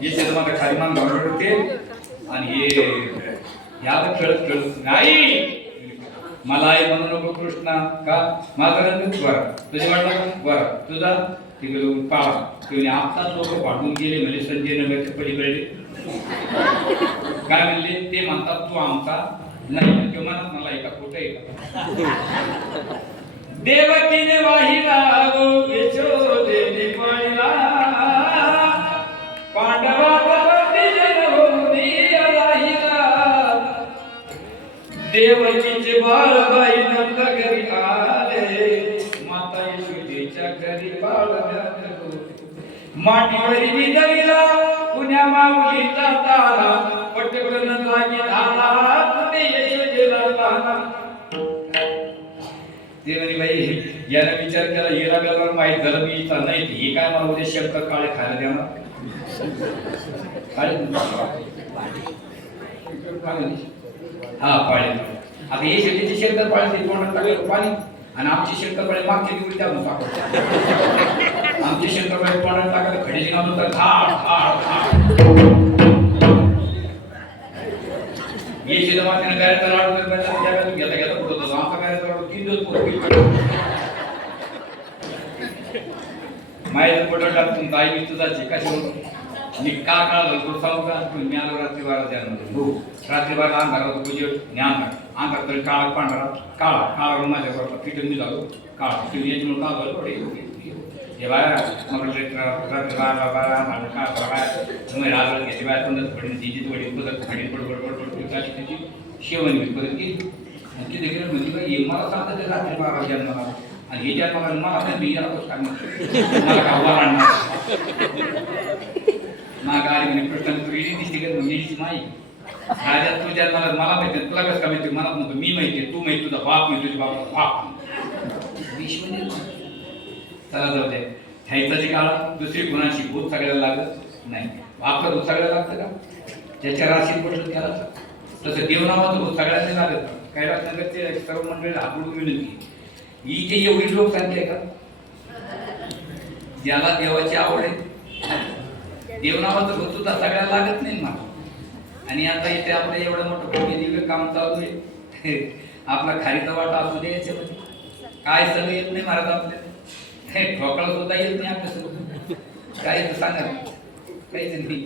हे शेत माझा खाली मान घालत होते आणि हे याला खेळत खेळत नाही मला आई म्हणू नको कृष्णा का माझा रंग बरा तुझे वाटलं बरा तुझा तिकडे पाळा तुम्ही आत्ताच लोक वाढून गेले म्हणजे संजय नगरच्या पलीकडे काय म्हणले ते म्हणतात तू आमचा नाही ते म्हणत मला एका खोटं आहे का देवकीने वाहिला यशोदेने पाहिला देवकीचे बाळबाई नंद घरी आले माता यशोदेच्या घरी बाळ माटीवरी विदविला पुण्या माऊलीचा तारा पटकन लागी धाला पुणे यशोदेला तारा देवनी बाई याला विचार केला हिरा गलवर माहित झालं मी इथं नाही हे काय मला उद्या शंकर काळे खायला देणार हा पाळे आता हे शेतीचे शंकर पाळे तोंडात टाकलं पाणी आणि आमची शंकर पाळे मागच्या दिवशी त्यातून टाकतो आमची शंकर पाळे तोंडात टाकायला खडीची नाव तर धाड धाड धाड हे शेत मागच्यानं गायचा लाडू त्यातून घेता घेता पुढं होतो आमचा गायचा लाडू 3 दिवस पुढं माहिती पटल टाकून ताई मी तुझाची कशी मी का काढलं तो सांगू का मी आलो रात्री 12 त्यानंतर हो रात्री 12 अंधार होतो पूजे ज्ञान अंधार तरी काळा पांढरा काळा काळा माझ्या बरोबर फिटून मी झालो काळा तुम्ही याच्यामुळे का झालं थोडे हे बाया मग रात्री 12 माझं काळ बाया तुम्ही राजवत घेतली बाया तोंडात पडली तिची वडी पदर खाडी बडबड बडबड त्याची त्याची शेवण मी परत गेली आणि तिथे गेलं म्हणजे हे मला सांगतं ते रात्री 12 जन्माला आणि हे ज्या मला काही मी याला कसं काय मला का उभा राहणार माझ्या गाडी म्हणे प्रश्न तू येईल दिसते का मेलीची माई राजा तुझ्या मला माहिती तुला कसं का माहिती मला म्हणतो मी माहिती तू माहिती तुझा बाप माहिती तुझ्या बाप बाप विष म्हणजे चला जाऊ द्या ह्याची काळ दुसरी गुणाची भूत सगळ्याला लागत नाही आपलं भूत सगळ्याला लागतं का ज्याच्या राशीत पडलं त्याला तसं देवनामाचं भूत सगळ्यांनी लागत कैलास नगरचे सर्व मंडळी हातून विनंती ही जे एवढी लोकसंख्या आहे का ज्याला देवाची आवड आहे देवनामाचं भूत सुद्धा सगळ्याला लागत नाही मला आणि आता इथे आपलं एवढं मोठं दिव्य काम चालू आहे आपला खारीचा वाटा असू दे याच्यामध्ये काय सगळं येत नाही महाराज आपल्याला ठोकळा सुद्धा येत नाही आपल्या काय सांगा काहीच नाही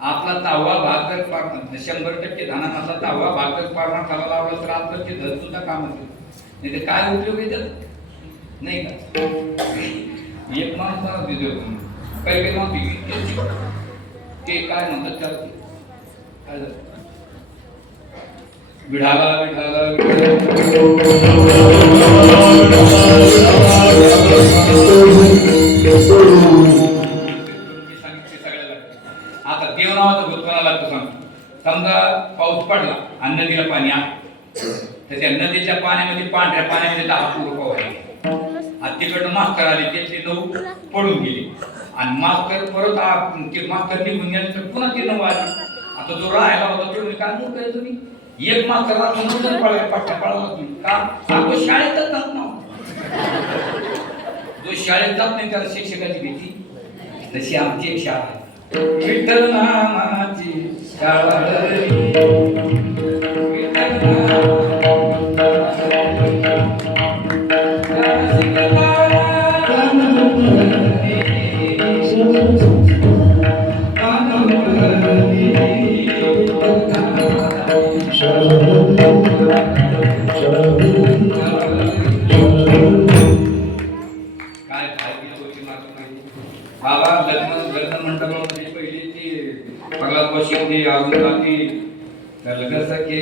आपला 10वा भाग जर 100% धनाचा 10वा भाग जर पारणा खाला लावला तर आपलं ते धन सुद्धा काम होतं नाही तर काय उपयोग आहे त्याचा नाही का एक माणूस मला दिलं काही काही माणूस ते काय म्हणतात त्याला काय झालं विढाला विढाला आता देवनावाचं भूत कोणाला लागतं सांगतो समजा पाऊस पडला आणि नदीला पाणी आहे तर त्या नदीच्या पाण्यामध्ये पांढऱ्या पाण्यामध्ये 10 पूर पोहायचे आणि तिकडनं मास्तर आले त्यातले 9 पडून गेले आणि मास्तर परत ते मास्तर निघून गेले तर पुन्हा ते 9 आले आता जो राहायला होता तो काय मूर्ख आहे तुम्ही एक मास्तर पळायला पाठ्या पळाला तुम्ही का तो शाळेतच जात ना जो शाळेत जात नाही त्याला शिक्षकाची भीती तशी आमची एक शाळा आहे विठ्ठल नामाची शाळा बाबा लग्न मंडपामध्ये पहिली ती पगलापाशी होती अजून बाकी तलग सके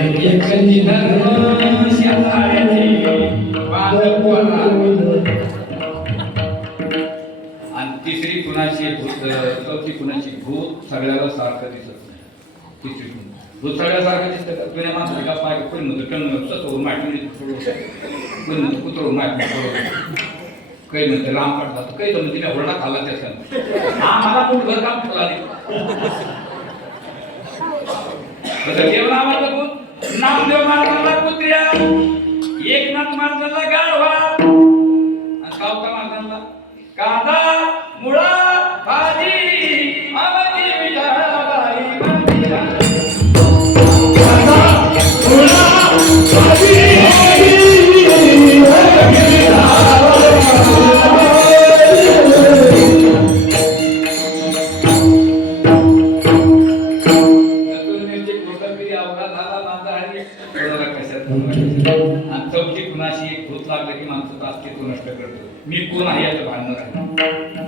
एकची धर्म शेजाऱ्याचे वाद पोरा. आणि तिसरी कुणाची भूत, चौथी कुणाची भूत सगळ्याला सारखं दिसत नाही. तिसरी भूत सगळ्यासारखं दिसतं का? तुझ्या माणसाने का पाय कोणी म्हणतो टन सतवून माटून कोणी म्हणतो कुतरून माटून काही म्हणते राम काढला तर काही तर म्हणते मी ओरडा खाल्ला त्याचा हा मला खूप घर काम तुला देव नावाचं भूत नामदेव महाराजांना कुत्र्या, एकनाथ महाराजांना गाढवा आणि गावता महाराजांना कांदा मुळा भाजी आवाजी विठाबाई मंदिरा. चौथी कुणाशी एक भूत लागलं की माणसाचं अस्तित्व नष्ट करतो. मी कोण आहे याचं भांडण आहे.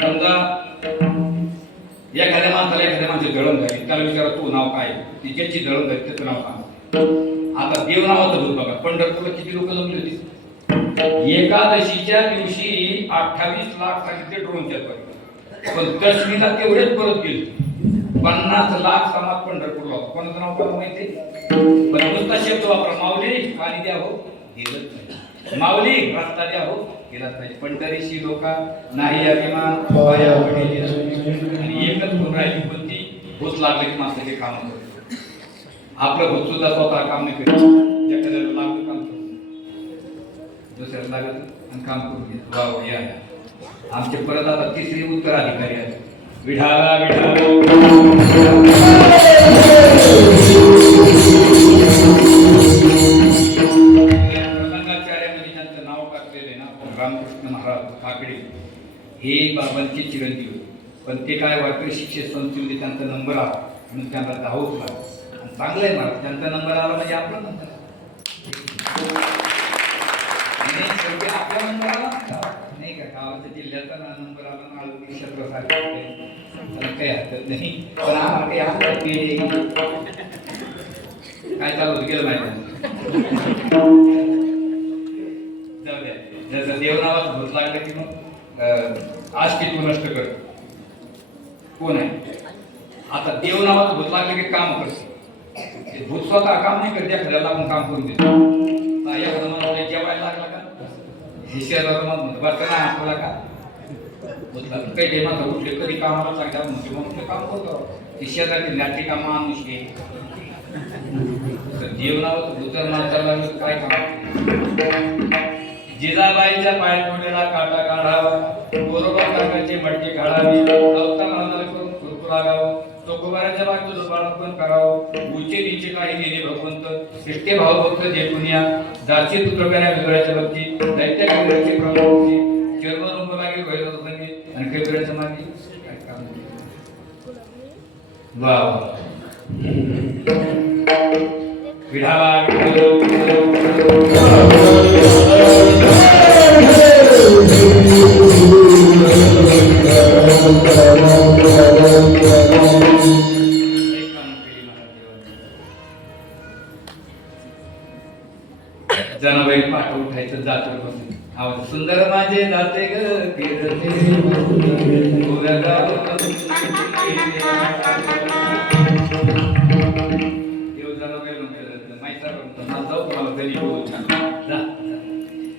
समजा एखाद्या माणसाची जळण झाली, त्याला विचारा तू नाव काय, ती ज्याची जळण झाली त्याचं नाव सांग. आता देव नावाचं भूत बघा, पंढरपूरला किती लोक जमली होती. एकादशीच्या दिवशी 28 लाख सांगितले ड्रोनच्या द्वारे, पण दशमीला तेवढेच परत गेले. 50 लाख समाज पंढरपूरला होता. कोणाचं नाव कोणाला माहिती? पण नुसता शब्द वापरा, माऊली पाणी द्या हो, दिलंच नाही. माऊली रस्ता द्या हो, दिलाच नाही. पंढरीशी लोक नाही अभिमान आणि एकच गुण राहिली कोणती? भूत लागले की माणसाचे काम करतो. आपलं भूत सुद्धा स्वतः काम नाही करत. एखाद्याला लागलं काम करतो, दुसऱ्याला लागत आणि काम करून घेतो. वा या आमचे परत आता तिसरी उत्तराधिकारी आहेत. विढाला प्रसंगाचार्यामध्ये ज्यांचं नाव टाकलेले ना रामकृष्ण महाराज काकडे, हे बाबांचे चिरंजीव, पण ते काय वाटतं शिक्षक संस्थेमध्ये त्यांचा नंबर आला म्हणून त्यांना धावूच लागला. आणि चांगलं आहे महाराज, त्यांचा नंबर आला म्हणजे आपला नंबर आपला नंबर आला नाही का? गावाच्या जिल्ह्याचा नंबर आला ना, काही हरकत नाही. पण आम्हाला काय चालू होतं गेलं माहिती. जाऊ द्या, जसं देवनावाच भूत लागलं की मग अस्तित्व नष्ट करत कोण आहे. आता देवनावाचं भूत लागलं की काम करते. भूत स्वतः काम नाही करते, एखाद्याला आपण काम करून देतो. एखादा मला जेवायला लागला का शेजारा म्हणतो बरं ना आपल्याला का काही ते मात्र उठले कधी कामाला सांगतात म्हणजे मग ते काम करतो. ते शेजारी नाटकी काम माणूस घे जीवनावर भूतर माणसाला काय काम. जिजाबाईच्या पायपोट्याला काटा काढावा, बरोबर काकाचे मटके काढावी, अवता महाराजाला करून खुरकू लागावं, चोकोबाराच्या बाजूला बाळपण करावं, उचे नीचे काही नेले भगवंत, शिष्टे भाव भक्त जे पुण्या जाची तुत्रप्याने विघळाच्या बाबती दैत्य कांग्रेसचे प्रमुख चर्मन उभ लागेल भैरव संगीत आणि कैबऱ्याच्या मागे काय काम. वा वा विढावा जनाबाई पाठ उठायचं जातं बसून आवाज सुंदर माझे जाते ग फिरते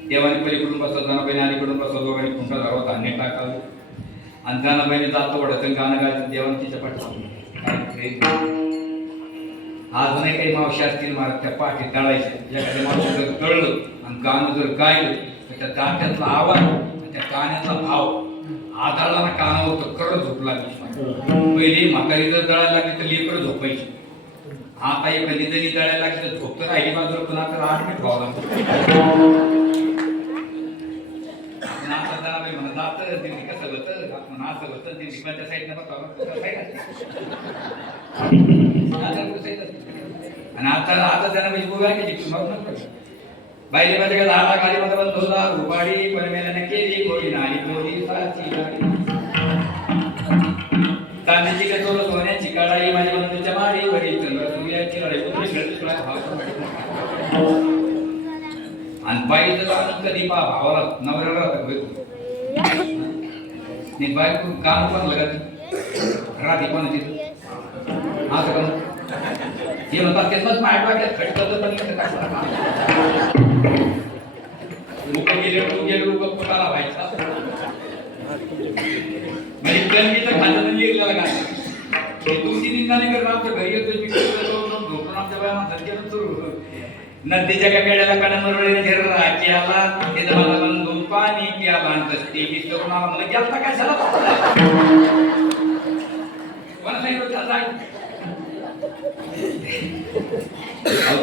देवाने पलीकडून बसत जनाबाईने अलीकडून बसत दोघांनी खुंटा धरावा धान्य टाकावं आणि जनाबाईने जातं ओढायचं गाणं गायचं देवाने तिच्या पाठ. आज नाही काही मावशी असतील महाराज त्या पाठी तळायच्या. एखाद्या मावशी जर तळलं आणि गाणं जर गायलं तर त्या दाट्यातला आवाज त्या गाण्याचा भाव आदळला ना कानावर तर खरंच झोप लागली. पहिली म्हातारी जर दळायला लागली तर लेकरं झोपायची. आता एखादी जरी दळायला लागली तर झोप तर राहिली बाजूला पुन्हा तर 8 मिनिट व्हावं लागतं. नाचा जनाबाई म्हणा जातं दिल्ली कसं होतं आपण असं होतं दिल्ली कोणत्या साईडनं बघावं आणि आता जनाबाई उभ्या केली बाईले माझ्या काय 10 लाख आली माझा बंद होता रुपाडी परमेल्याने केली गोळी नाही गोळी साची चांदीची कचोर सोन्याची कडाई माझ्या बंधूच्या माडीवरी चंद्र सूर्याची लढाई आणि बाईचं जाणं कधी भावाला नवऱ्याला राहतं बायको नाही बायको काम पण लागत राहते पण तिथं असं का हे म्हणतात तेच माझ्या डोक्यात खटकत पण लोक गेले लोक पोटाला व्हायचा म्हणजे गणमीचं खातं गेलेला का हे तुमची निंदा नाही करत आमच्या घरी येतो झोपून आमच्या बाया म्हणतात केलं सुरू नदीच्या कड्याला कडमरवळीने आला त्याचं मला बंधू पाणी प्याला आणि ते विसरून आला मला गेलता कशाला कोणा सांगितलं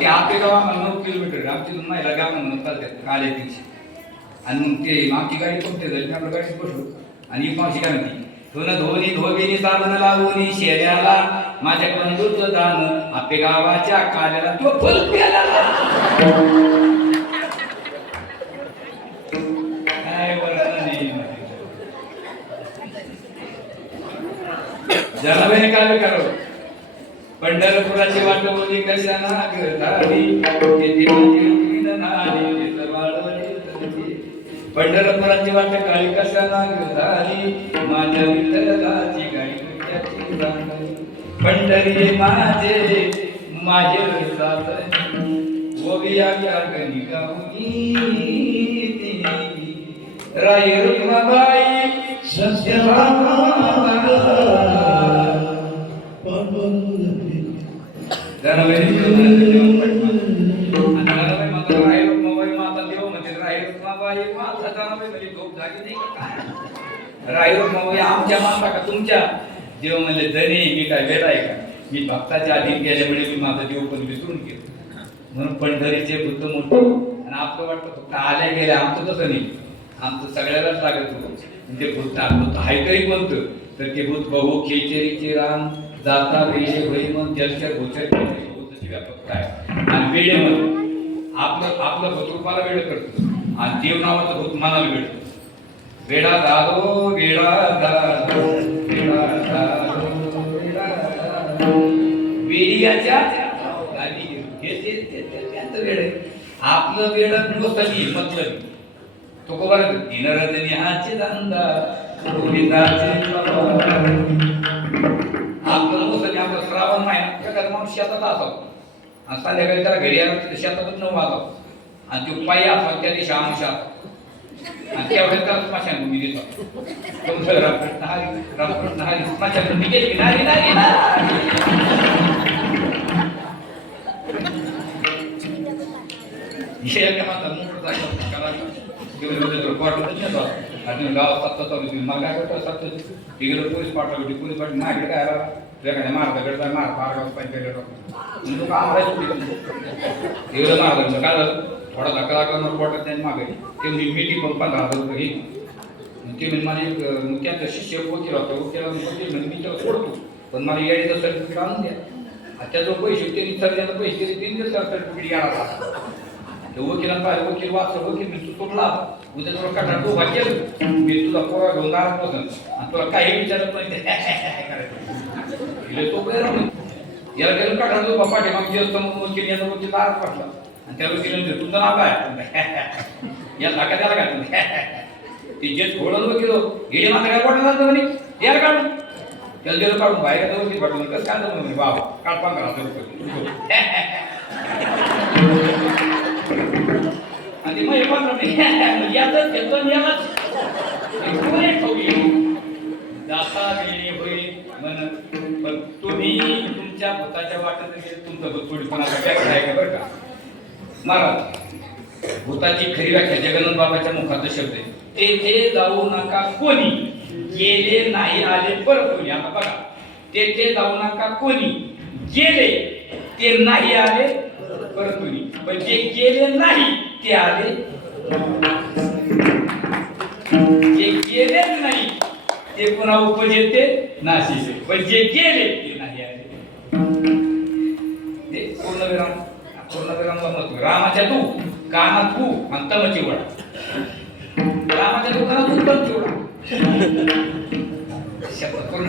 ते आपले गाव आम्हाला 9 किलोमीटर आमची महिला गाव म्हणून चालतात काले दिवशी आणि मग ते आमची गाडी कोणते झाली आपल्या गाडीत बसलो आणि एक मावशी काय म्हणती तुला धोनी धोबीनी साधन लावून शेऱ्याला माझ्या बंधूचं दान आपे गावाच्या काल्याला तो फुल प्याला काय बरं नाही जनाबाईने काय करावं पंढरपुराची वाट बोली कशाना गळाली पंढरपुराची वाट काळी कशाना गळाली माझ्या विठ्ठलाची गाडी विठ्ठलाची रांगली पंढरी माझे माझे सासरी ओविया गणी गाऊनी राय रुक्माबाई आमच्या माता का तुमच्या देव म्हणले धनी मी काय वेळ आहे का मी भक्ताच्या अधीन गेल्यामुळे मी माझा देव पण विसरून गेलो म्हणून पंढरीचे बुद्ध मोठे आणि आपलं वाटतं फक्त आल्या गेल्या आमचं तसं नाही आमचं सगळ्यालाच लागत होतं ते बुद्ध हाय तरी कोणतं तर ते बुद्ध बहु खेचरीचे राम जाता वेळे होई मग जलचर गोचर बुद्धची व्यापकता आहे आणि वेळेमध्ये आपलं भूतरूपाला वेळ करतो आणि देव नावाचं भूत मनाला वेळतो वेळा दादो वेळा दादो वेळा दादो वेळा दादो वेळीच्या गाडी हे त्यांचं वेळ आहे आपलं वेळ नुसतं मतलब तो को बरं दिनरजनी हाचे धंदा गोविंदाचे आपलं नुसतं आपलं श्रावण महिना एखादा माणूस शेतात असावं आणि संध्याकाळी त्याला घरी आला शेतातच 9 वाजावं आणि तो पायी असावं त्या दिवशी आमुषा आणि त्यावेळेस त्याला स्मशानभूमी देतो तुमचं रामकृष्ण हरी स्मशानभूमी गेली नाही नाही हे मात्र मोठं गावात मला काय करतो तिकडे पोलीस पाठवली पोलीस पाठी माझ्याकडे काय आला एखाद्या मार्गाकडे मार मार्गावर पाहिजे तो काम एवढं मार्ग काय झालं थोडा धक्का लागला पोटात त्यांनी मागवली ते मीटिंग पण 15,000 रुपये ते म्हणजे माझे मुख्याचा शिष्य वकील होता वकील म्हणजे मी त्याला सोडतो पण मला याडीचं सर्टिफिकेट आणून द्या त्याचा पैसे त्यांनी सगळ्यांना पैसे दिले 3 दिवस सर्टिफिकेट यायला ते वकिलांना पाहिजे वकील वाचलं वकील मी तू सोडला उद्या तुला कटाळ तू केलं मी तुझा पोरा घेऊन दारात बसन आणि तुला काही विचारत नाही करायचं तो बरं याला गेलं कटाळ तू पाठी मग जे असतं वकील याचा वकील दारात पाठला आणि त्या वकिलांनी तुमचं नाव काय या धाका त्याला काय ते जे थोडं वकील गेले मात्र काय वाटलं जातं म्हणे याला काढून त्याला गेलं काढून बाहेर वकील पाठवून कसं काय जातं म्हणे बाबा काढ 15,000 रुपये आणि मग पण यातच घेतो यालाच जाता वेळी होईल म्हणून पण तुम्ही तुमच्या भूताच्या वाटत तुमचं भूत थोडीपणाचा व्याख्या आहे का बरं का महाराज भूताची खरी व्याख्या जगन्नाथ बाबाच्या मुखाचा शब्द आहे तेथे जाऊ नका कोणी गेले नाही आले परत कोणी आता बघा तेथे जाऊ नका कोणी गेले ते नाही आले परत कोणी पण जे गेले नाही ते आले जे गेलेच नाही ते पुन्हा उपजेते नाशिसे पण जे गेले ते नाही आले ते पूर्णविरामला महत्व रामाच्या तू कानात तू आणि तमची वडा रामाच्या दुकानात तू पण चिवडा शब्द पूर्ण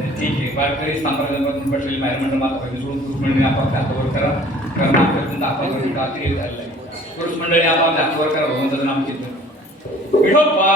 ठीक आहे वारकरी संप्रदायापासून पडलेली बाहेर मंडळ माता पाहिजे सोडून पुरुष मंडळी आपण हातावर करा कारण आपल्याकडून दाखवायचं अतिरेक झालेला आहे पुरुष मंडळी आपण हातावर करा भगवंताचं नाम घेतलं विठोबा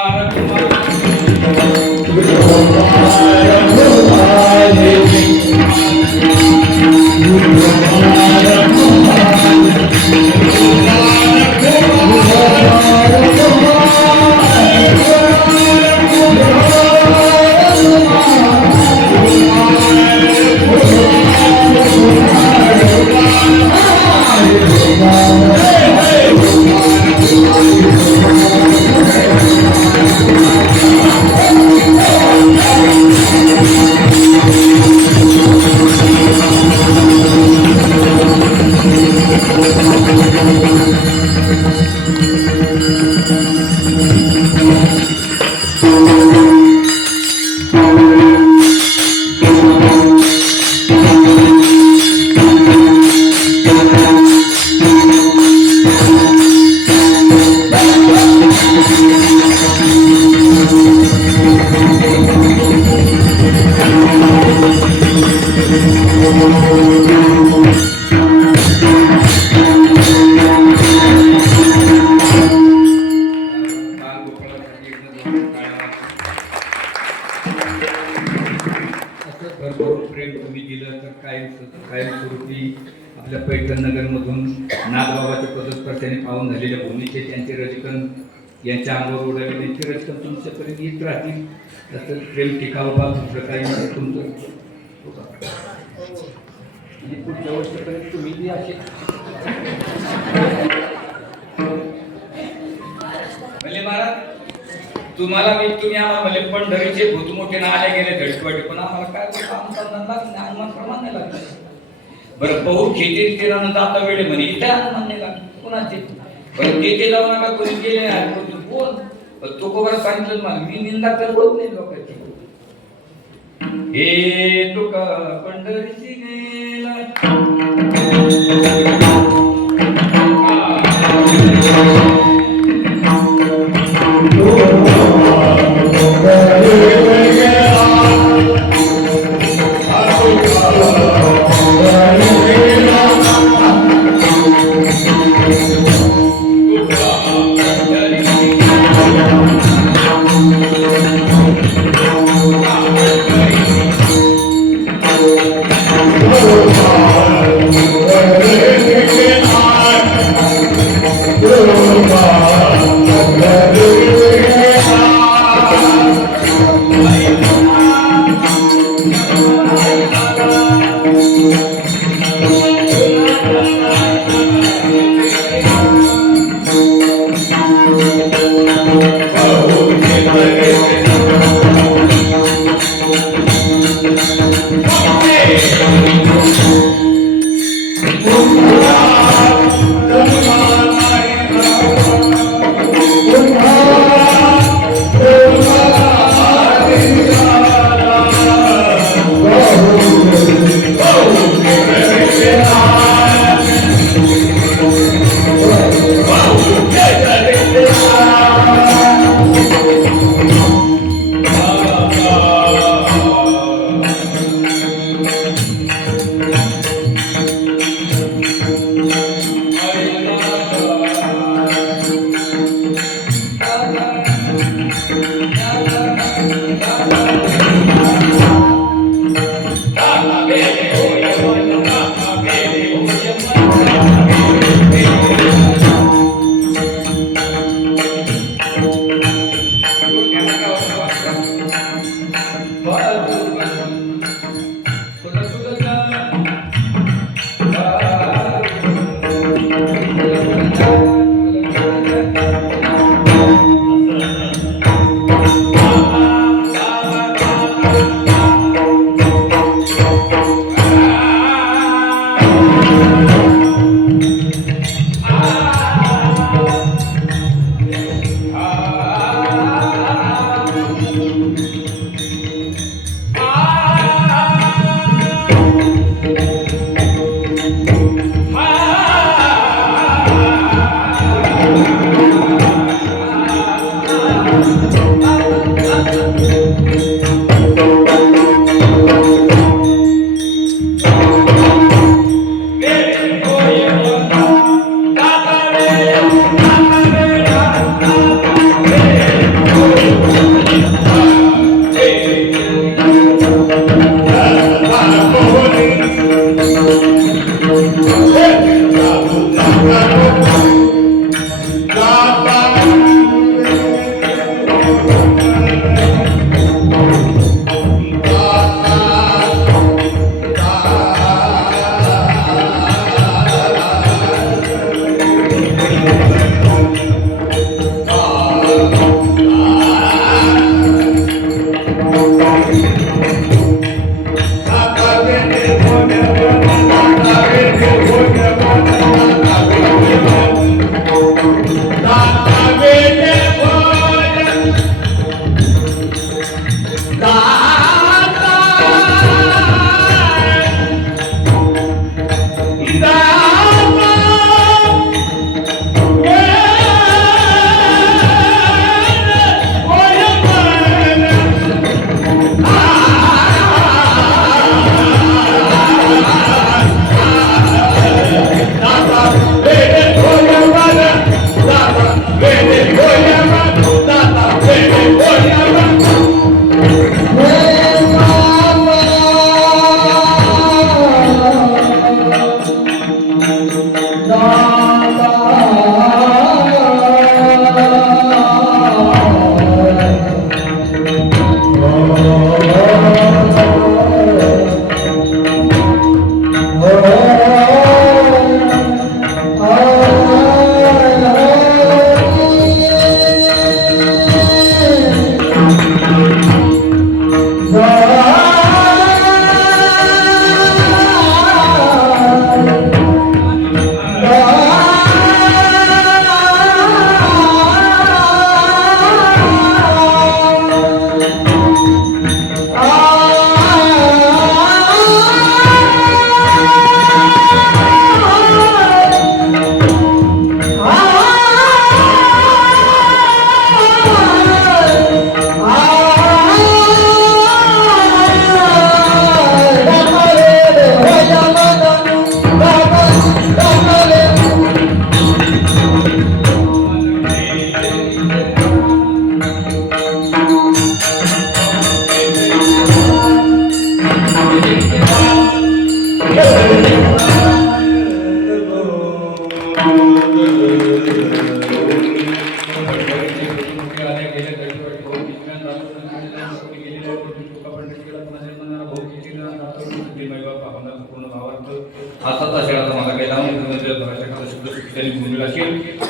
भरभरून प्रेम तुम्ही दिलं तर कायमस्वरूपी आपल्या पैठण नगरमधून नागबाबाच्या पदस्पर्शाने पाहून झालेल्या भूमीचे त्यांचे रजकन यांच्या अंगावर उडाले त्यांचे रजकन तुमच्यापर्यंत येत राहतील तसं प्रेम टिकावं बा दुसरं काही नाही तुमचं म्हणजे पुढच्या वर्षापर्यंत तुम्ही बी असे म्हणजे महाराज तुम्हाला मी तुम्ही आम्हाला म्हणजे पंढरीचे भूत मोठे ना आले गेले धडकवाटे पण आम्हाला काय काम करणार नाही प्रमाण नाही लागलं बरं बहु खेती किराणा जाता वेळे म्हणे इथे अनुमान नाही लागलं कुणाचे बरं तेथे जाऊ नका कोणी गेले नाही कोण तो कोबर सांगितलं मला मी निंदा करत नाही लोकांची हे तुका पंढरीची गेला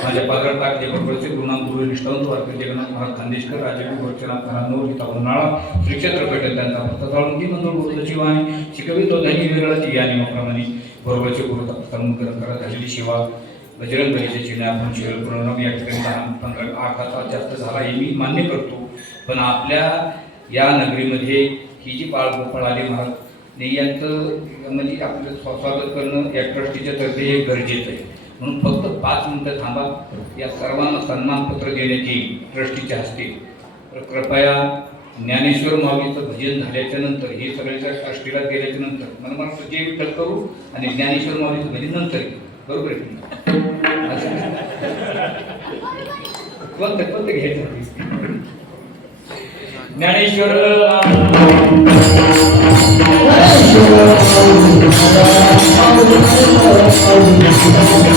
माझ्या पागड टाकले बरोबरचे गुरुनाम गुरु निष्ठावंत वारकरी जगन्नाथ महाराज खानदेशकर राजगुरु गोरक्षनाथ महाराज गीता उन्हाळा श्री क्षेत्र पेठेत त्यांचा भक्त चालून ती मंदोळ बोलची वाणी शिकवी तो धनी वेगळाची ज्ञानी मोप्रमाणे बरोबरचे गुरु तत्संकरण करत झालेली सेवा बजरंग बलीचे चिन्ह आपण शिवल पूर्ण या ठिकाणी 8 तास जास्त झाला हे मी मान्य करतो, पण आपल्या या नगरीमध्ये ही जी बाळगोपाळ आले महाराज यांचं म्हणजे आपलं स्वागत करणं या ट्रस्टीच्या तर्फे हे गरजेचं आहे. म्हणून फक्त 5 मिनिटं थांबा. या सर्वांना सन्मानपत्र देण्यात येईल ट्रस्टीच्या हस्ते. तर कृपया ज्ञानेश्वर माऊलीचं भजन झाल्याच्या नंतर हे सगळ्याच्या ट्रस्टीला गेल्याच्या नंतर मला जे विठ्ठल करू आणि ज्ञानेश्वर माऊलीचं भजन नंतर बरोबर आहे. कोणतं घ्यायचं ज्ञानेश्वर Thank you.